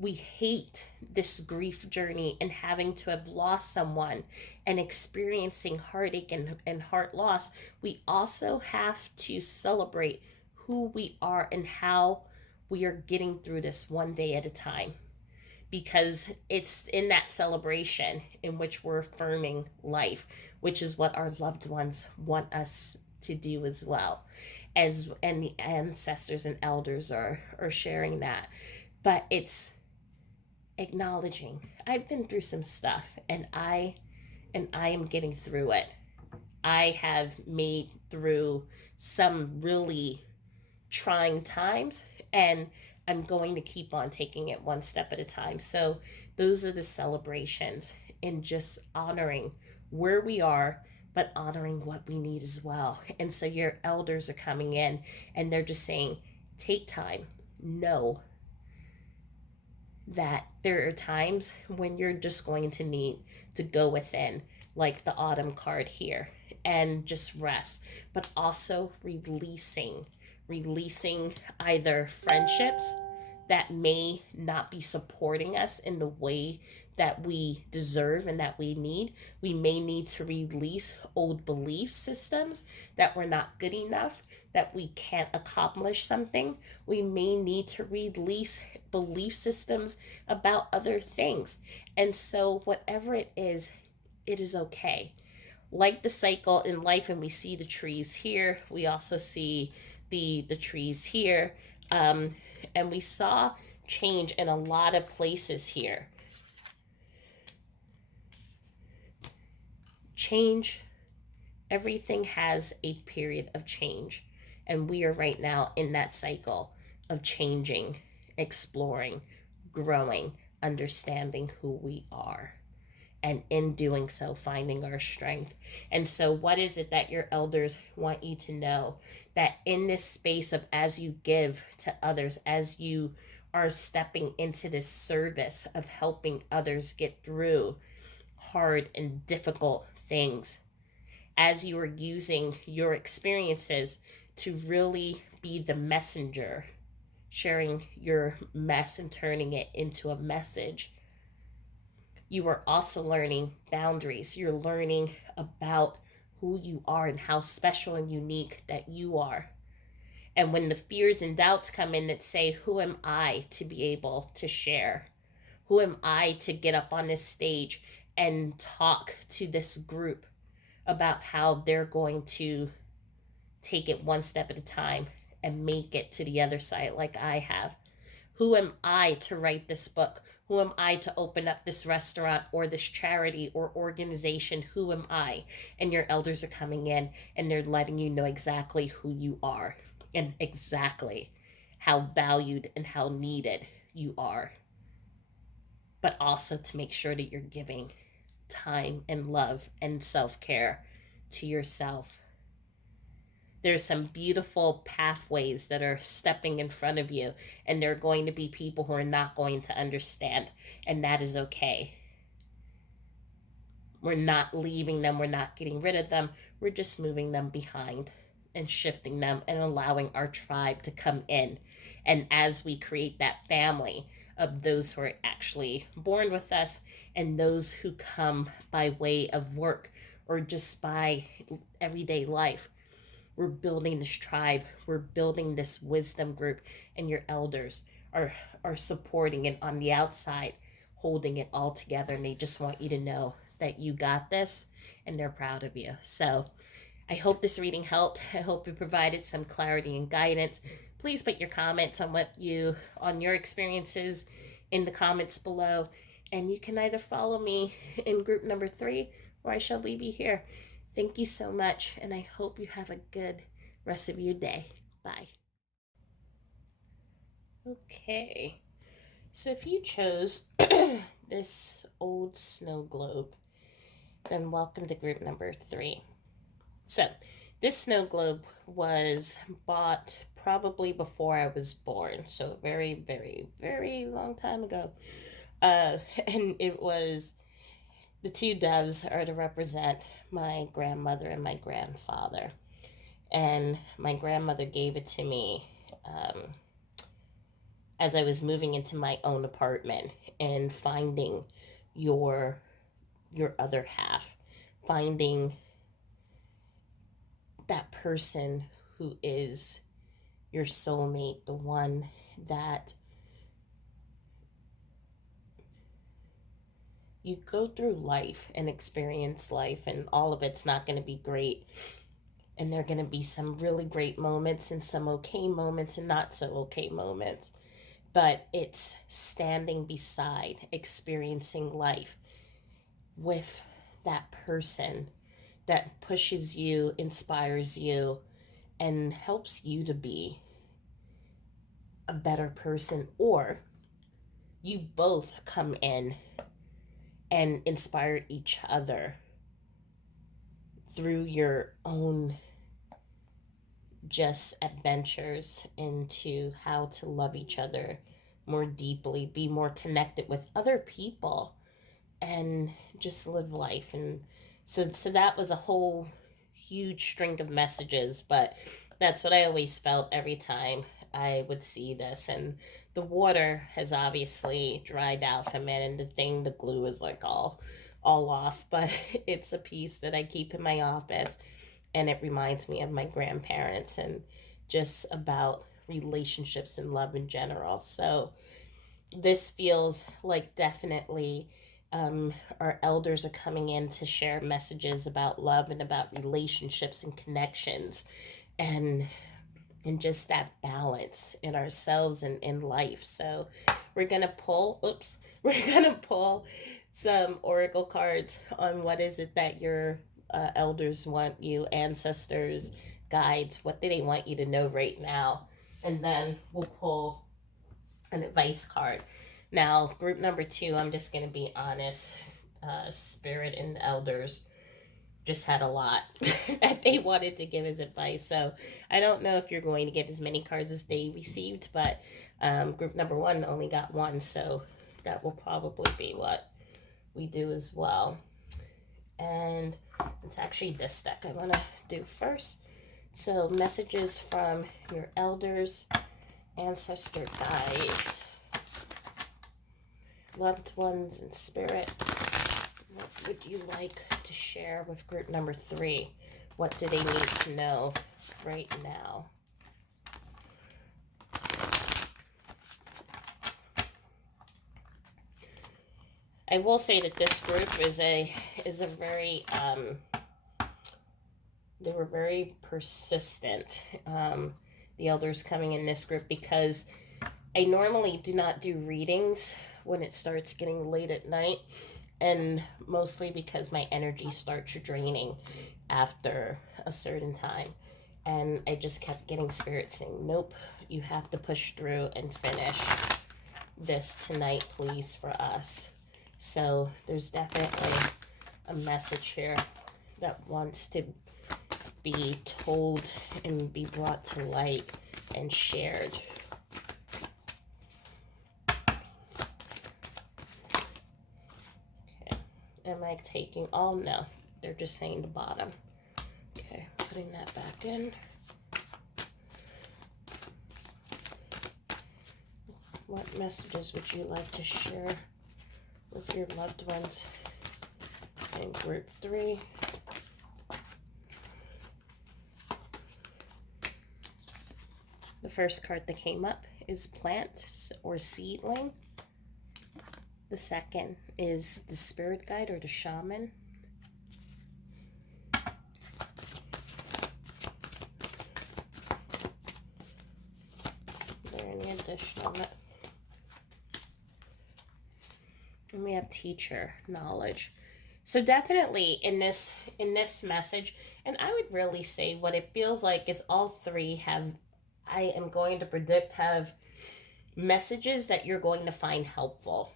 we hate this grief journey and having to have lost someone and experiencing heartache and heart loss, we also have to celebrate who we are and how we are getting through this one day at a time. Because it's in that celebration in which we're affirming life, which is what our loved ones want us to do as well. As and the ancestors and elders are sharing that. But it's acknowledging I've been through some stuff, and I am getting through it. I have made through some really trying times, and I'm going to keep on taking it one step at a time. So those are the celebrations, and just honoring where we are, but honoring what we need as well. And so your elders are coming in and they're just saying, take time. Know that there are times when you're just going to need to go within, like the autumn card here, and just rest, but also releasing either friendships that may not be supporting us in the way that we deserve and that we need. We may need to release old belief systems that we're not good enough, that we can't accomplish something. We may need to release belief systems about other things. And so, whatever it is okay. Like the cycle in life, and we see the trees here, we also see the trees here. And we saw change in a lot of places here. Change, everything has a period of change. And we are right now in that cycle of changing, exploring, growing, understanding who we are. And in doing so, finding our strength. And so, what is it that your elders want you to know? That in this space of as you give to others, as you are stepping into this service of helping others get through hard and difficult things, as you are using your experiences to really be the messenger, sharing your mess and turning it into a message, you are also learning boundaries. You're learning about who you are and how special and unique that you are. And when the fears and doubts come in that say, who am I to be able to share? Who am I to get up on this stage and talk to this group about how they're going to take it one step at a time and make it to the other side like I have? Who am I to write this book? Who am I to open up this restaurant or this charity or organization? Who am I? And your elders are coming in and they're letting you know exactly who you are and exactly how valued and how needed you are. But also to make sure that you're giving time and love and self care to yourself. There's some beautiful pathways that are stepping in front of you, and there are going to be people who are not going to understand, and that is okay. We're not leaving them, we're not getting rid of them, we're just moving them behind and shifting them and allowing our tribe to come in. And as we create that family of those who are actually born with us and those who come by way of work or just by everyday life, we're building this tribe, we're building this wisdom group, and your elders are supporting it on the outside, holding it all together, and they just want you to know that you got this and they're proud of you. So I hope this reading helped. I hope it provided some clarity and guidance. Please put your comments on your experiences in the comments below. And you can either follow me in group number 3 or I shall leave you here. Thank you so much, and I hope you have a good rest of your day. Bye. Okay, so if you chose this old snow globe, then welcome to group number 3. So, this snow globe was bought probably before I was born, so very, very, very long time ago. And it was the two doves are to represent my grandmother and my grandfather. And my grandmother gave it to me as I was moving into my own apartment and finding your other half, finding that person who is your soulmate, the one that you go through life and experience life, and all of it's not going to be great. And there are going to be some really great moments and some okay moments and not so okay moments. But it's standing beside, experiencing life with that person that pushes you, inspires you, and helps you to be a better person, or you both come in and inspire each other through your own just adventures into how to love each other more deeply, be more connected with other people, and just live life. And so that was a whole huge string of messages, but that's what I always felt every time I would see this. And the water has obviously dried out from it, and the glue is like all off, but it's a piece that I keep in my office, and it reminds me of my grandparents and just about relationships and love in general. So this feels like definitely our elders are coming in to share messages about love and about relationships and connections, and just that balance in ourselves and in life. So we're gonna pull some oracle cards on what is it that your elders want you, ancestors, guides, what do they want you to know right now, and then we'll pull an advice card. Now, group number 2, I'm just going to be honest. Spirit and the elders just had a lot that they wanted to give as advice. So I don't know if you're going to get as many cards as they received, but group number 1 only got 1. So that will probably be what we do as well. And it's actually this deck I want to do first. So messages from your elders, ancestor guides, loved ones in spirit. What would you like to share with group number 3? What do they need to know right now? I will say that this group is a very they were very persistent. The elders coming in this group, because I normally do not do readings when it starts getting late at night, and mostly because my energy starts draining after a certain time. And I just kept getting spirit saying, nope, you have to push through and finish this tonight, please, for us. So there's definitely a message here that wants to be told and be brought to light and shared. Okay. Am I taking all? No, they're just saying the bottom. Okay, putting that back in. What messages would you like to share with your loved ones in group 3? The first card that came up is plant or seedling. The second is the spirit guide or the shaman. Is there any additional? And we have teacher, knowledge. So definitely in this message, and I would really say what it feels like is all three have, I am going to predict, have messages that you're going to find helpful.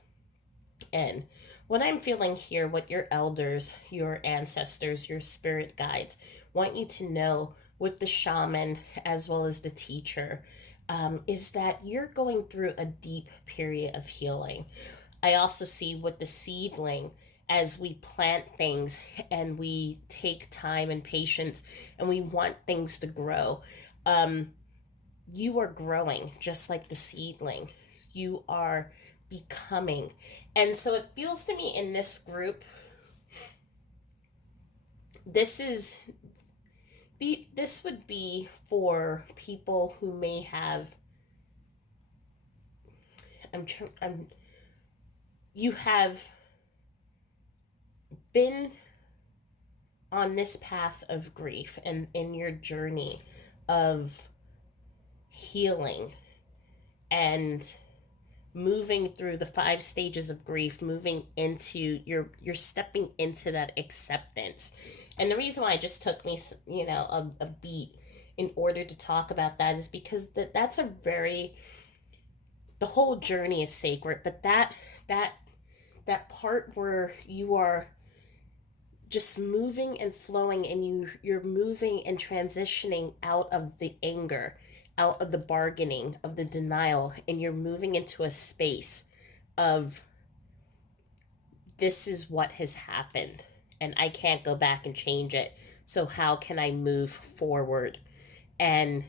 And what I'm feeling here, what your elders, your ancestors, your spirit guides want you to know with the shaman as well as the teacher, is that you're going through a deep period of healing. I also see with the seedling, as we plant things and we take time and patience and we want things to grow, um, you are growing just like the seedling. You are becoming. And so it feels to me in this group, this is this would be for people who may have, I'm you have been on this path of grief and in your journey of healing and moving through the five stages of grief, moving into you're stepping into that acceptance. And the reason why it just took me, a beat in order to talk about that is because that's a very, the whole journey is sacred, but that that part where you are just moving and flowing and you're moving and transitioning out of the anger, out of the bargaining, of the denial, and you're moving into a space of, this is what has happened and I can't go back and change it, so how can I move forward and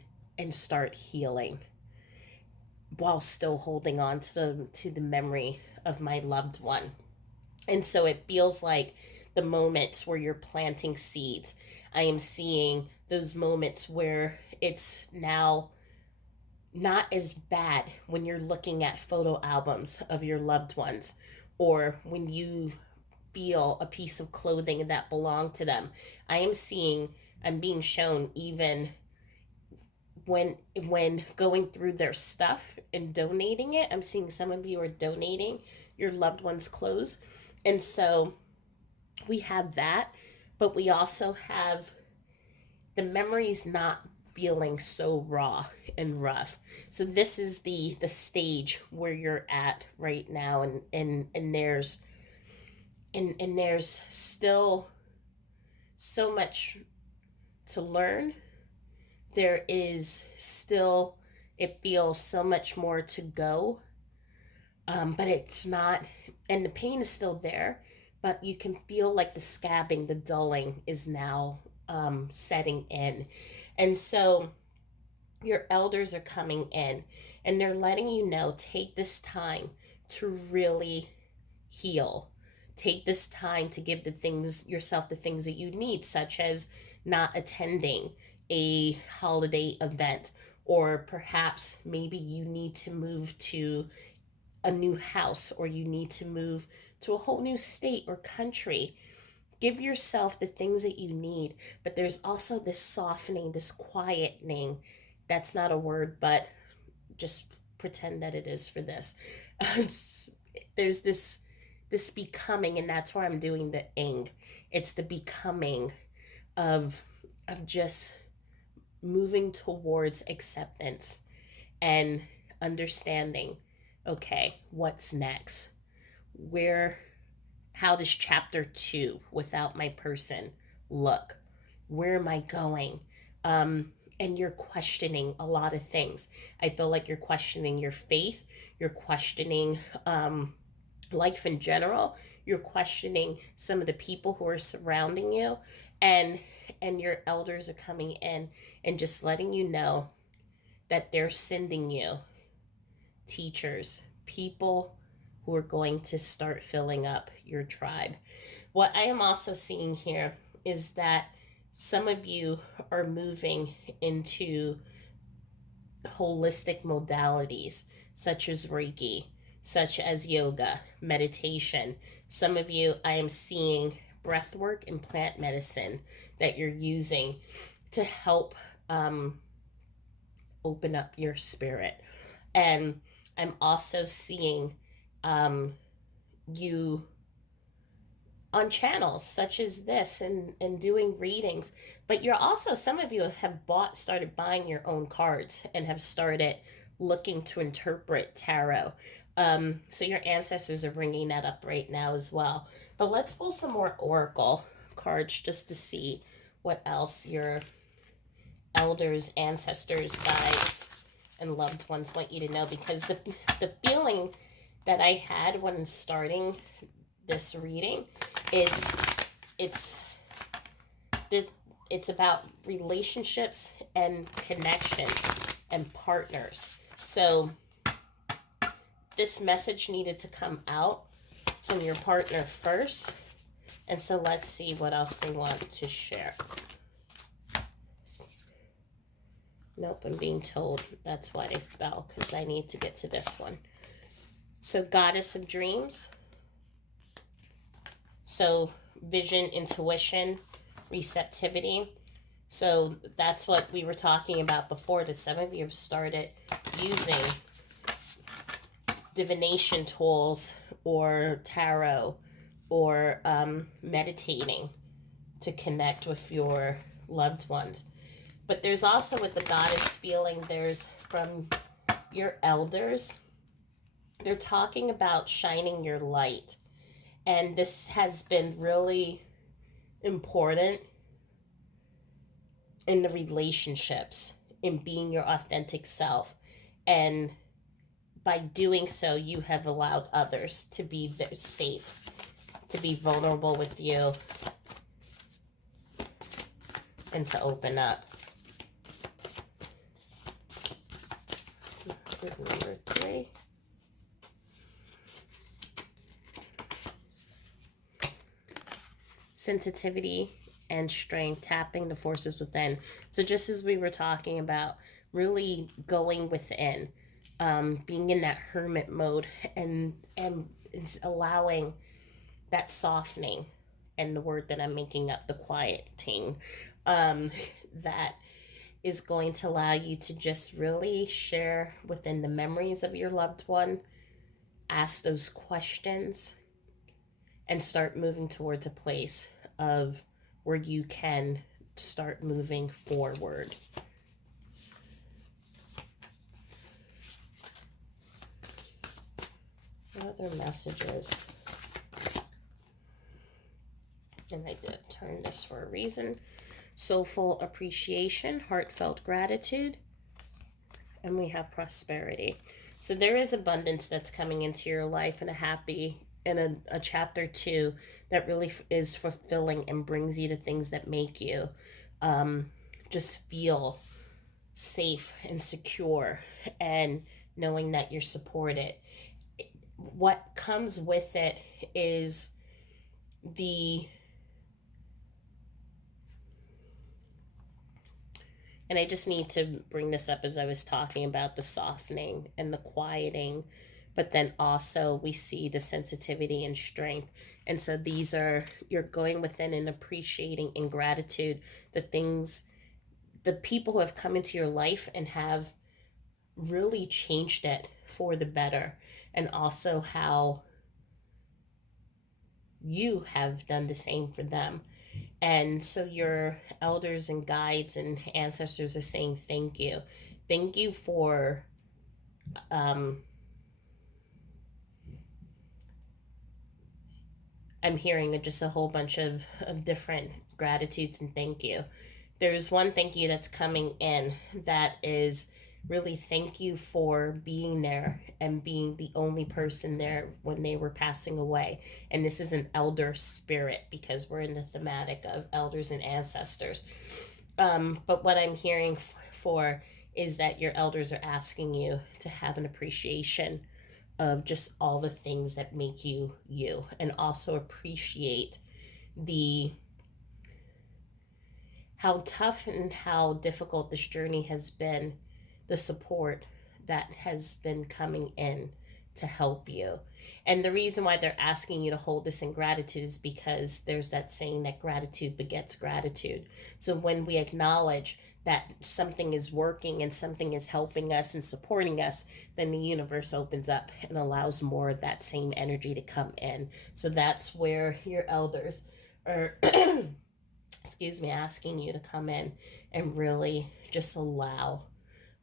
start healing while still holding on to the memory of my loved one. And so it feels like the moments where you're planting seeds. I am seeing those moments where it's now not as bad when you're looking at photo albums of your loved ones, or when you feel a piece of clothing that belonged to them. I am seeing, I'm being shown even when going through their stuff and donating it. I'm seeing some of you are donating your loved ones' clothes. And so we have that, but we also have the memories not feeling so raw and rough. So this is the stage where you're at right now, and there's still so much to learn. There is still, it feels so much more to go, but it's not, and the pain is still there, but you can feel like the scabbing, the dulling is now setting in. And so your elders are coming in and they're letting you know, take this time to really heal. Take this time to give the things yourself, the things that you need, such as not attending a holiday event, or perhaps maybe you need to move to a new house, or you need to move to a whole new state or country. Give yourself the things that you need, but there's also this softening, this quietening. That's not a word, but just pretend that it is for this. There's this becoming, and that's where I'm doing the ing. It's the becoming of just moving towards acceptance and understanding, okay, what's next? Where, how does chapter 2 without my person look? Where am I going? And you're questioning a lot of things. I feel like you're questioning your faith, you're questioning life in general, you're questioning some of the people who are surrounding you, and your elders are coming in and just letting you know that they're sending you teachers, people who are going to start filling up your tribe. What I am also seeing here is that some of you are moving into holistic modalities such as Reiki, such as yoga, meditation. Some of you, I am seeing breath work and plant medicine that you're using to help open up your spirit. And I'm also seeing you on channels such as this and doing readings. But you're also, some of you have started buying your own cards and have started looking to interpret tarot. So your ancestors are bringing that up right now as well. But let's pull some more oracle cards just to see what else your elders, ancestors, guides, and loved ones want you to know. Because the feeling that I had when starting this reading, it's it's about relationships and connections and partners. So this message needed to come out from your partner first. And so let's see what else they want to share. Nope, I'm being told that's why they fell, because I need to get to this one. So goddess of dreams. So vision, intuition, receptivity. So that's what we were talking about before. That some of you have started using divination tools or tarot or meditating to connect with your loved ones. But there's also, with the goddess feeling, there's from your elders, they're talking about shining your light. And this has been really important in the relationships, in being your authentic self. And by doing so, you have allowed others to be safe, to be vulnerable with you, and to open up. Number 3. Sensitivity and strength, tapping the forces within. So just as we were talking about, really going within, being in that hermit mode, and allowing that softening, and the word that I'm making up, the quieting, that is going to allow you to just really share within the memories of your loved one, ask those questions, and start moving towards a place of where you can start moving forward. Other messages. And I did turn this for a reason. Soulful appreciation, heartfelt gratitude, and we have prosperity. So there is abundance that's coming into your life, and a chapter 2 that really is fulfilling and brings you to things that make you just feel safe and secure, and knowing that you're supported. What comes with it is and I just need to bring this up as I was talking about the softening and the quieting, but then also we see the sensitivity and strength. And so these are, you're going within and appreciating in gratitude the people who have come into your life and have really changed it for the better, and also how you have done the same for them. And so your elders and guides and ancestors are saying thank you. Thank you for I'm hearing just a whole bunch of different gratitudes and thank you. There's one thank you that's coming in that is really thank you for being there and being the only person there when they were passing away. And this is an elder spirit, because we're in the thematic of elders and ancestors. But what I'm hearing for is that your elders are asking you to have an appreciation of just all the things that make you you, and also appreciate how tough and how difficult this journey has been, the support that has been coming in to help you. And the reason why they're asking you to hold this in gratitude is because there's that saying that gratitude begets gratitude. So when we acknowledge that something is working and something is helping us and supporting us, then the universe opens up and allows more of that same energy to come in. So that's where your elders are excuse me, asking you to come in and really just allow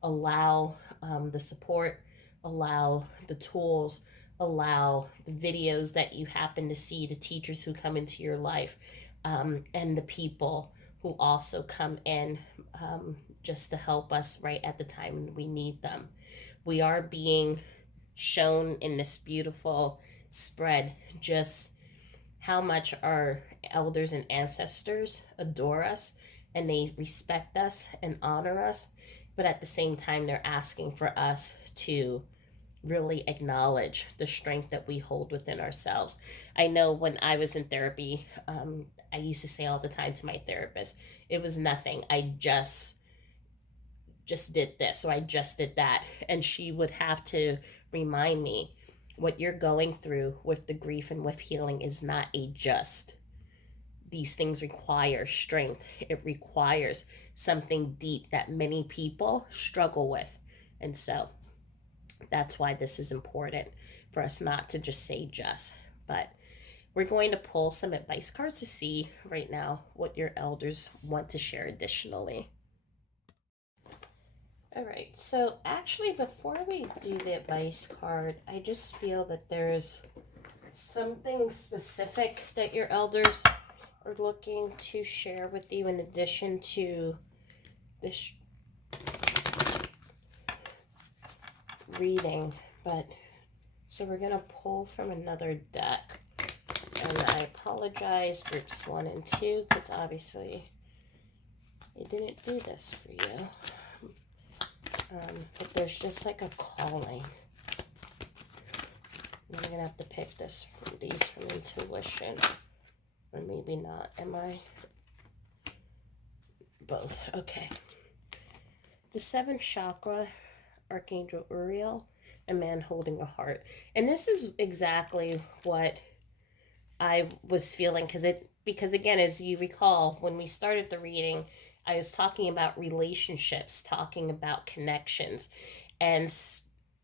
the support, allow the tools, allow the videos that you happen to see, the teachers who come into your life, and the people who also come in, just to help us right at the time we need them. We are being shown in this beautiful spread just how much our elders and ancestors adore us and they respect us and honor us. But at the same time, they're asking for us to really acknowledge the strength that we hold within ourselves. I know when I was in therapy, I used to say all the time to my therapist, it was nothing. I just did this or I just did that. And she would have to remind me, what you're going through with the grief and with healing is not a just. These things require strength. It requires something deep that many people struggle with. And so that's why this is important for us not to just say just. But we're going to pull some advice cards to see right now what your elders want to share additionally. All right, so actually, before we do the advice card, I just feel that there's something specific that your elders are looking to share with you in addition to this reading. But so we're going to pull from another deck. And I apologize, groups 1 and 2, because obviously I didn't do this for you. But there's just like a calling. I'm going to have to pick these from intuition. Or maybe not. Am I? Both. Okay. The 7th chakra, Archangel Uriel, a man holding a heart. And this is exactly what I was feeling because again, as you recall, when we started the reading, I was talking about relationships, talking about connections, and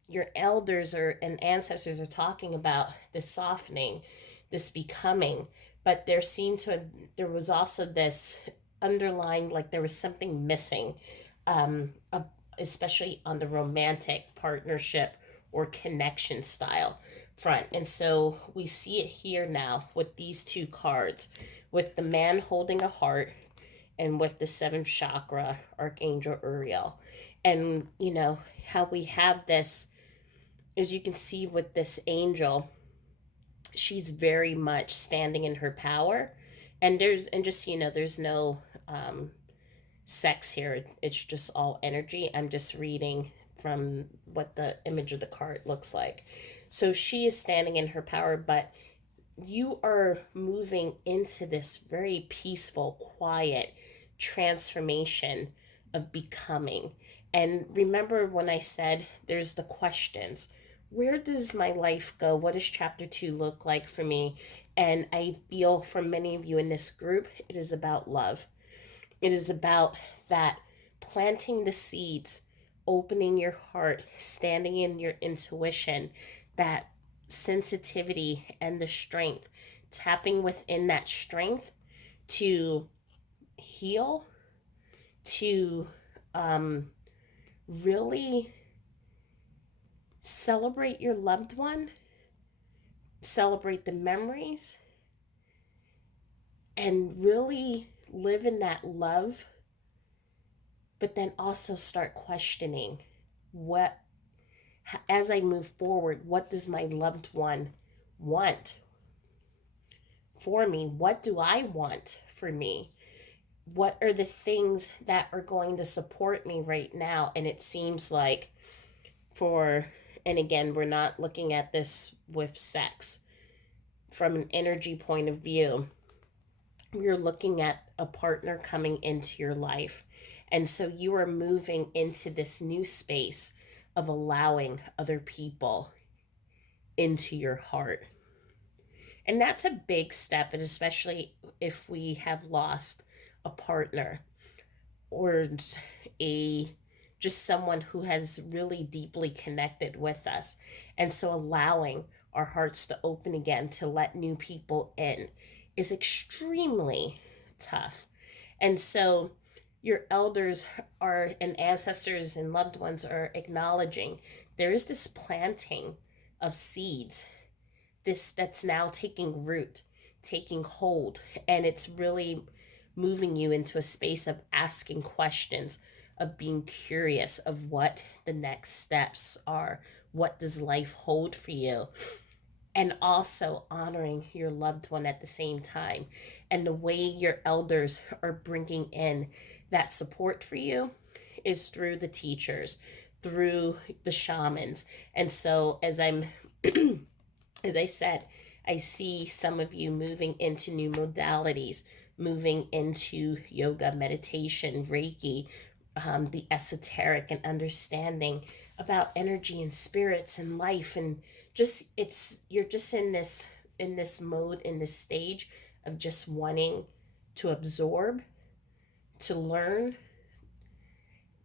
your elders and ancestors are talking about this softening, this becoming, but there was also this underlying, like there was something missing, um, especially on the romantic partnership or connection style front. And so we see it here now with these two cards, with the man holding a heart and with the 7th chakra, Archangel Uriel. And you know how we have this, as you can see with this angel, she's very much standing in her power. And just so you know, there's no sex here. It's just all energy. I'm just reading from what the image of the card looks like. So she is standing in her power, but you are moving into this very peaceful, quiet transformation of becoming. And remember when I said there's the questions. Where does my life go? What does chapter 2 look like for me? And I feel for many of you in this group, it is about love. It is about that planting the seeds, opening your heart, standing in your intuition, that sensitivity and the strength, tapping within that strength to heal, to really celebrate your loved one, celebrate the memories, and really live in that love, but then also start questioning what, as I move forward, what does my loved one want for me? What do I want for me? What are the things that are going to support me right now? And it seems like and again, we're not looking at this with sex from an energy point of view. You're looking at a partner coming into your life. And so you are moving into this new space of allowing other people into your heart. And that's a big step, and especially if we have lost a partner. or a just someone who has really deeply connected with us. And so allowing our hearts to open again to let new people in is extremely tough. And so your elders are and ancestors and loved ones are acknowledging there is this planting of seeds, this that's now taking root, taking hold, and it's really moving you into a space of asking questions, of being curious of what the next steps are, what does life hold for you, and also honoring your loved one at the same time. And the way your elders are bringing in that support for you is through the teachers, through the shamans. And so as I said, I see some of you moving into new modalities, moving into yoga, meditation, Reiki, the esoteric, and understanding about energy and spirits and life, and just you're just in this mode, in this stage of just wanting to absorb, to learn,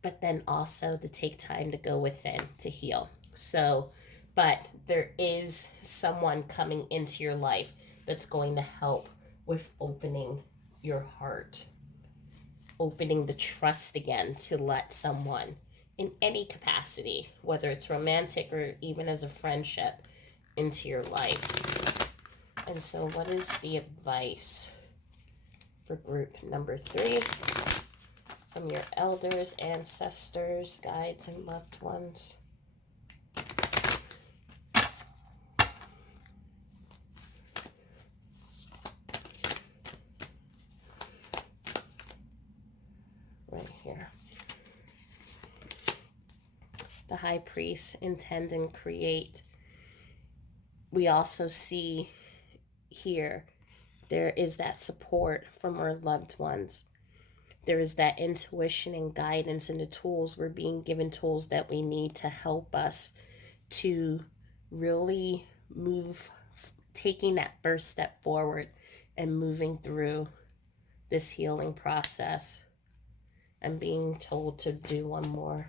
but then also to take time to go within to heal. So, but there is someone coming into your life that's going to help with opening your heart, opening the trust again to let someone in any capacity, whether it's romantic or even as a friendship, into your life. And so, what is the advice for group number 3 from your elders, ancestors, guides, and loved ones? Right here. The high priest, intend and create. We also see here there is that support from our loved ones. There is that intuition and guidance, and the tools we're being given, tools that we need to help us to really move, taking that first step forward and moving through this healing process. I'm being told to do one more.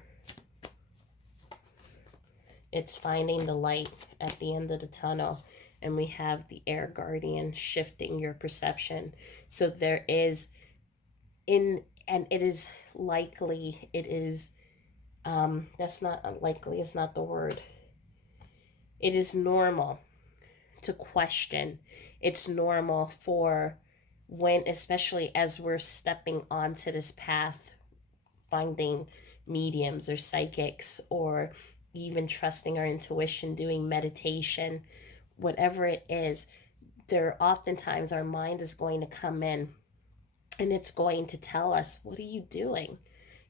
It's finding the light at the end of the tunnel, and we have the air guardian shifting your perception. So there is and it is likely, it is that's not unlikely, is not the word. It is normal to question. It's normal for when, especially as we're stepping onto this path, finding mediums or psychics, or even trusting our intuition, doing meditation, whatever it is, there oftentimes our mind is going to come in and it's going to tell us, what are you doing?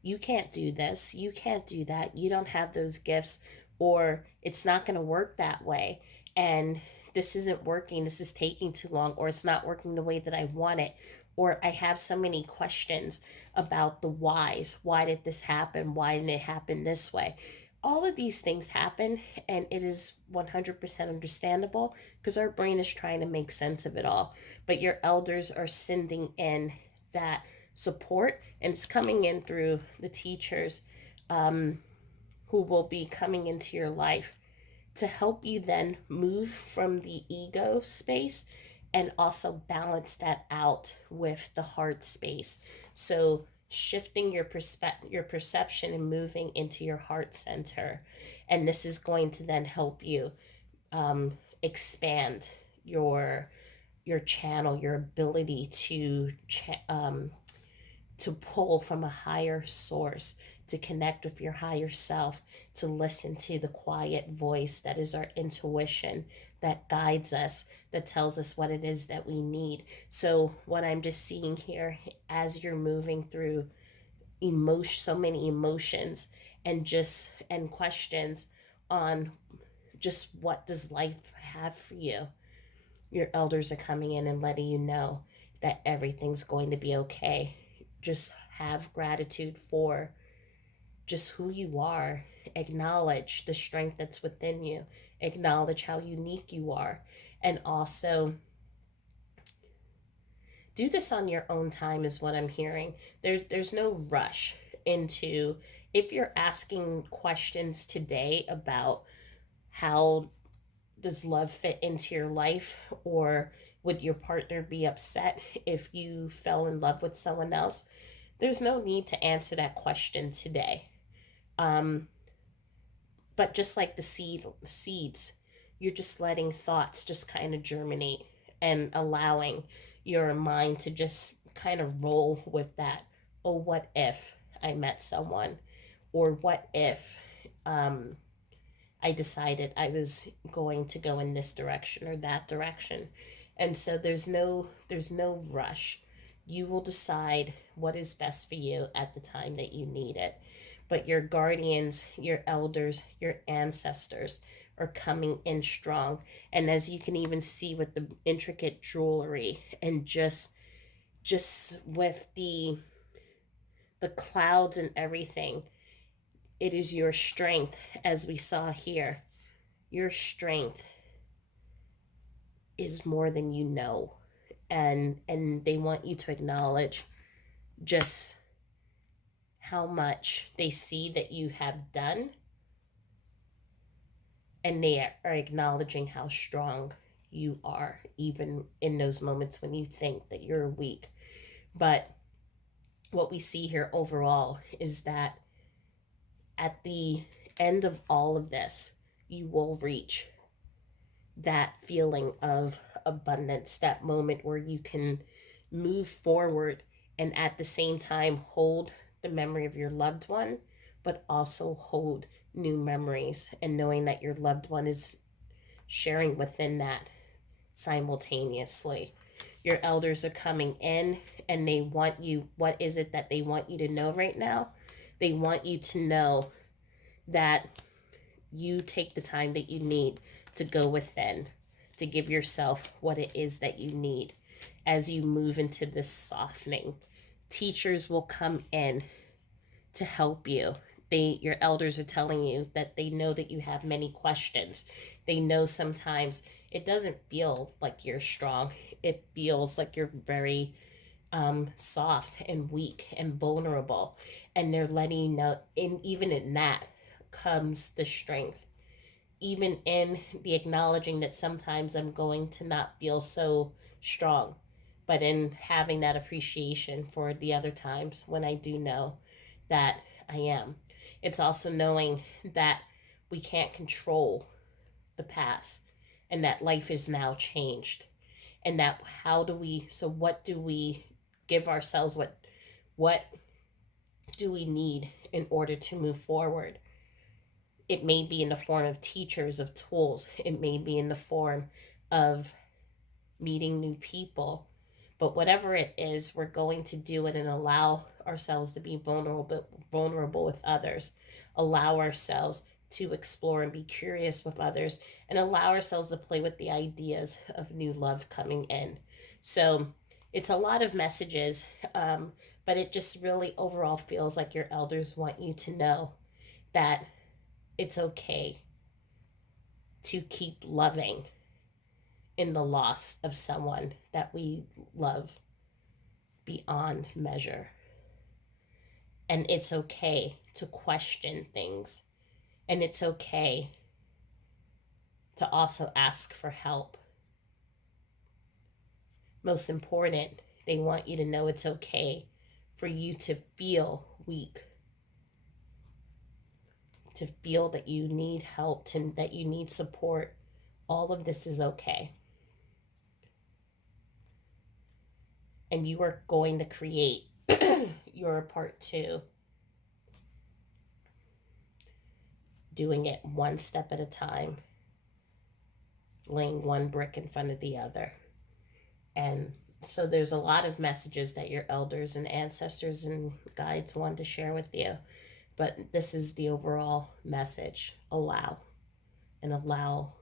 You can't do this. You can't do that. You don't have those gifts, or it's not going to work that way. And this isn't working. This is taking too long, or it's not working the way that I want it. Or I have so many questions about the whys. Why did this happen? Why didn't it happen this way? All of these things happen, and it is 100% understandable because our brain is trying to make sense of it all. But your elders are sending in that support, and it's coming in through the teachers, um, who will be coming into your life to help you then move from the ego space and also balance that out with the heart space. So shifting your perception and moving into your heart center, and this is going to then help you expand your channel, your ability to pull from a higher source, to connect with your higher self, to listen to the quiet voice that is our intuition, that guides us, that tells us what it is that we need. So, what I'm just seeing here, as you're moving through so many emotions and questions on just what does life have for you, your elders are coming in and letting you know that everything's going to be okay. Just have gratitude for just who you are. Acknowledge the strength that's within you. Acknowledge how unique you are. And also Do this on your own time is what I'm hearing. There's no rush into, if you're asking questions today about how does love fit into your life, or would your partner be upset if you fell in love with someone else, there's no need to answer that question today. Um, but just like the seeds, you're just letting thoughts just kind of germinate and allowing your mind to just kind of roll with that. Oh, what if I met someone? Or what if um, I decided I was going to go in this direction or that direction? And so there's no rush. You will decide what is best for you at the time that you need it. But your guardians, your elders, your ancestors are coming in strong. And as you can even see with the intricate jewelry and just with the clouds and everything, it is your strength, as we saw here. Your strength is more than you know. And they want you to acknowledge just how much they see that you have done, and they are acknowledging how strong you are, even in those moments when you think that you're weak. But what we see here overall is that at the end of all of this, you will reach that feeling of abundance, that moment where you can move forward and at the same time hold the memory of your loved one, but also hold new memories and knowing that your loved one is sharing within that simultaneously. Your elders are coming in and they want you, what is it that they want you to know right now? They want you to know that you take the time that you need to go within, to give yourself what it is that you need as you move into this softening. Teachers will come in to help you. Your elders are telling you that they know that you have many questions. They know sometimes it doesn't feel like you're strong. It feels like you're very soft and weak and vulnerable. And they're letting you know, even in that comes the strength. Even in the acknowledging that sometimes I'm going to not feel so strong, but in having that appreciation for the other times when I do know that I am. It's also knowing that we can't control the past and that life is now changed. And that how do we, so what do we give ourselves, what do we need in order to move forward? It may be in the form of teachers, of tools, it may be in the form of meeting new people. But whatever it is, we're going to do it and allow ourselves to be vulnerable with others, allow ourselves to explore and be curious with others, and allow ourselves to play with the ideas of new love coming in. So it's a lot of messages, but it just really overall feels like your elders want you to know that it's okay to keep loving in the loss of someone that we love beyond measure. And it's okay to question things. And it's okay to also ask for help. Most important, they want you to know it's okay for you to feel weak, to feel that you need help, that you need support. All of this is okay. And you are going to create your part two, doing it one step at a time, laying one brick in front of the other. And so there's a lot of messages that your elders and ancestors and guides want to share with you. But this is the overall message. Allow, and allow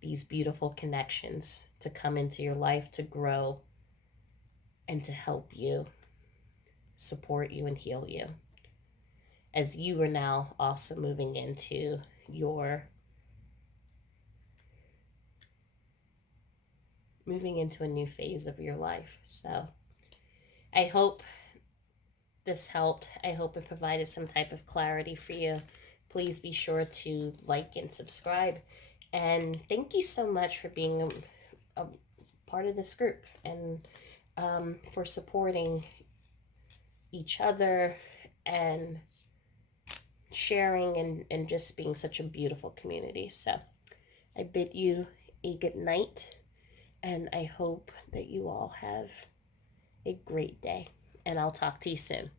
these beautiful connections to come into your life, to grow, and to help you, support you, and heal you. As you are now also moving into your moving into a new phase of your life. So I hope this helped. I hope it provided some type of clarity for you. Please be sure to like and subscribe. And thank you so much for being a part of this group and for supporting each other and sharing and just being such a beautiful community. So I bid you a good night, and I hope that you all have a great day. And I'll talk to you soon.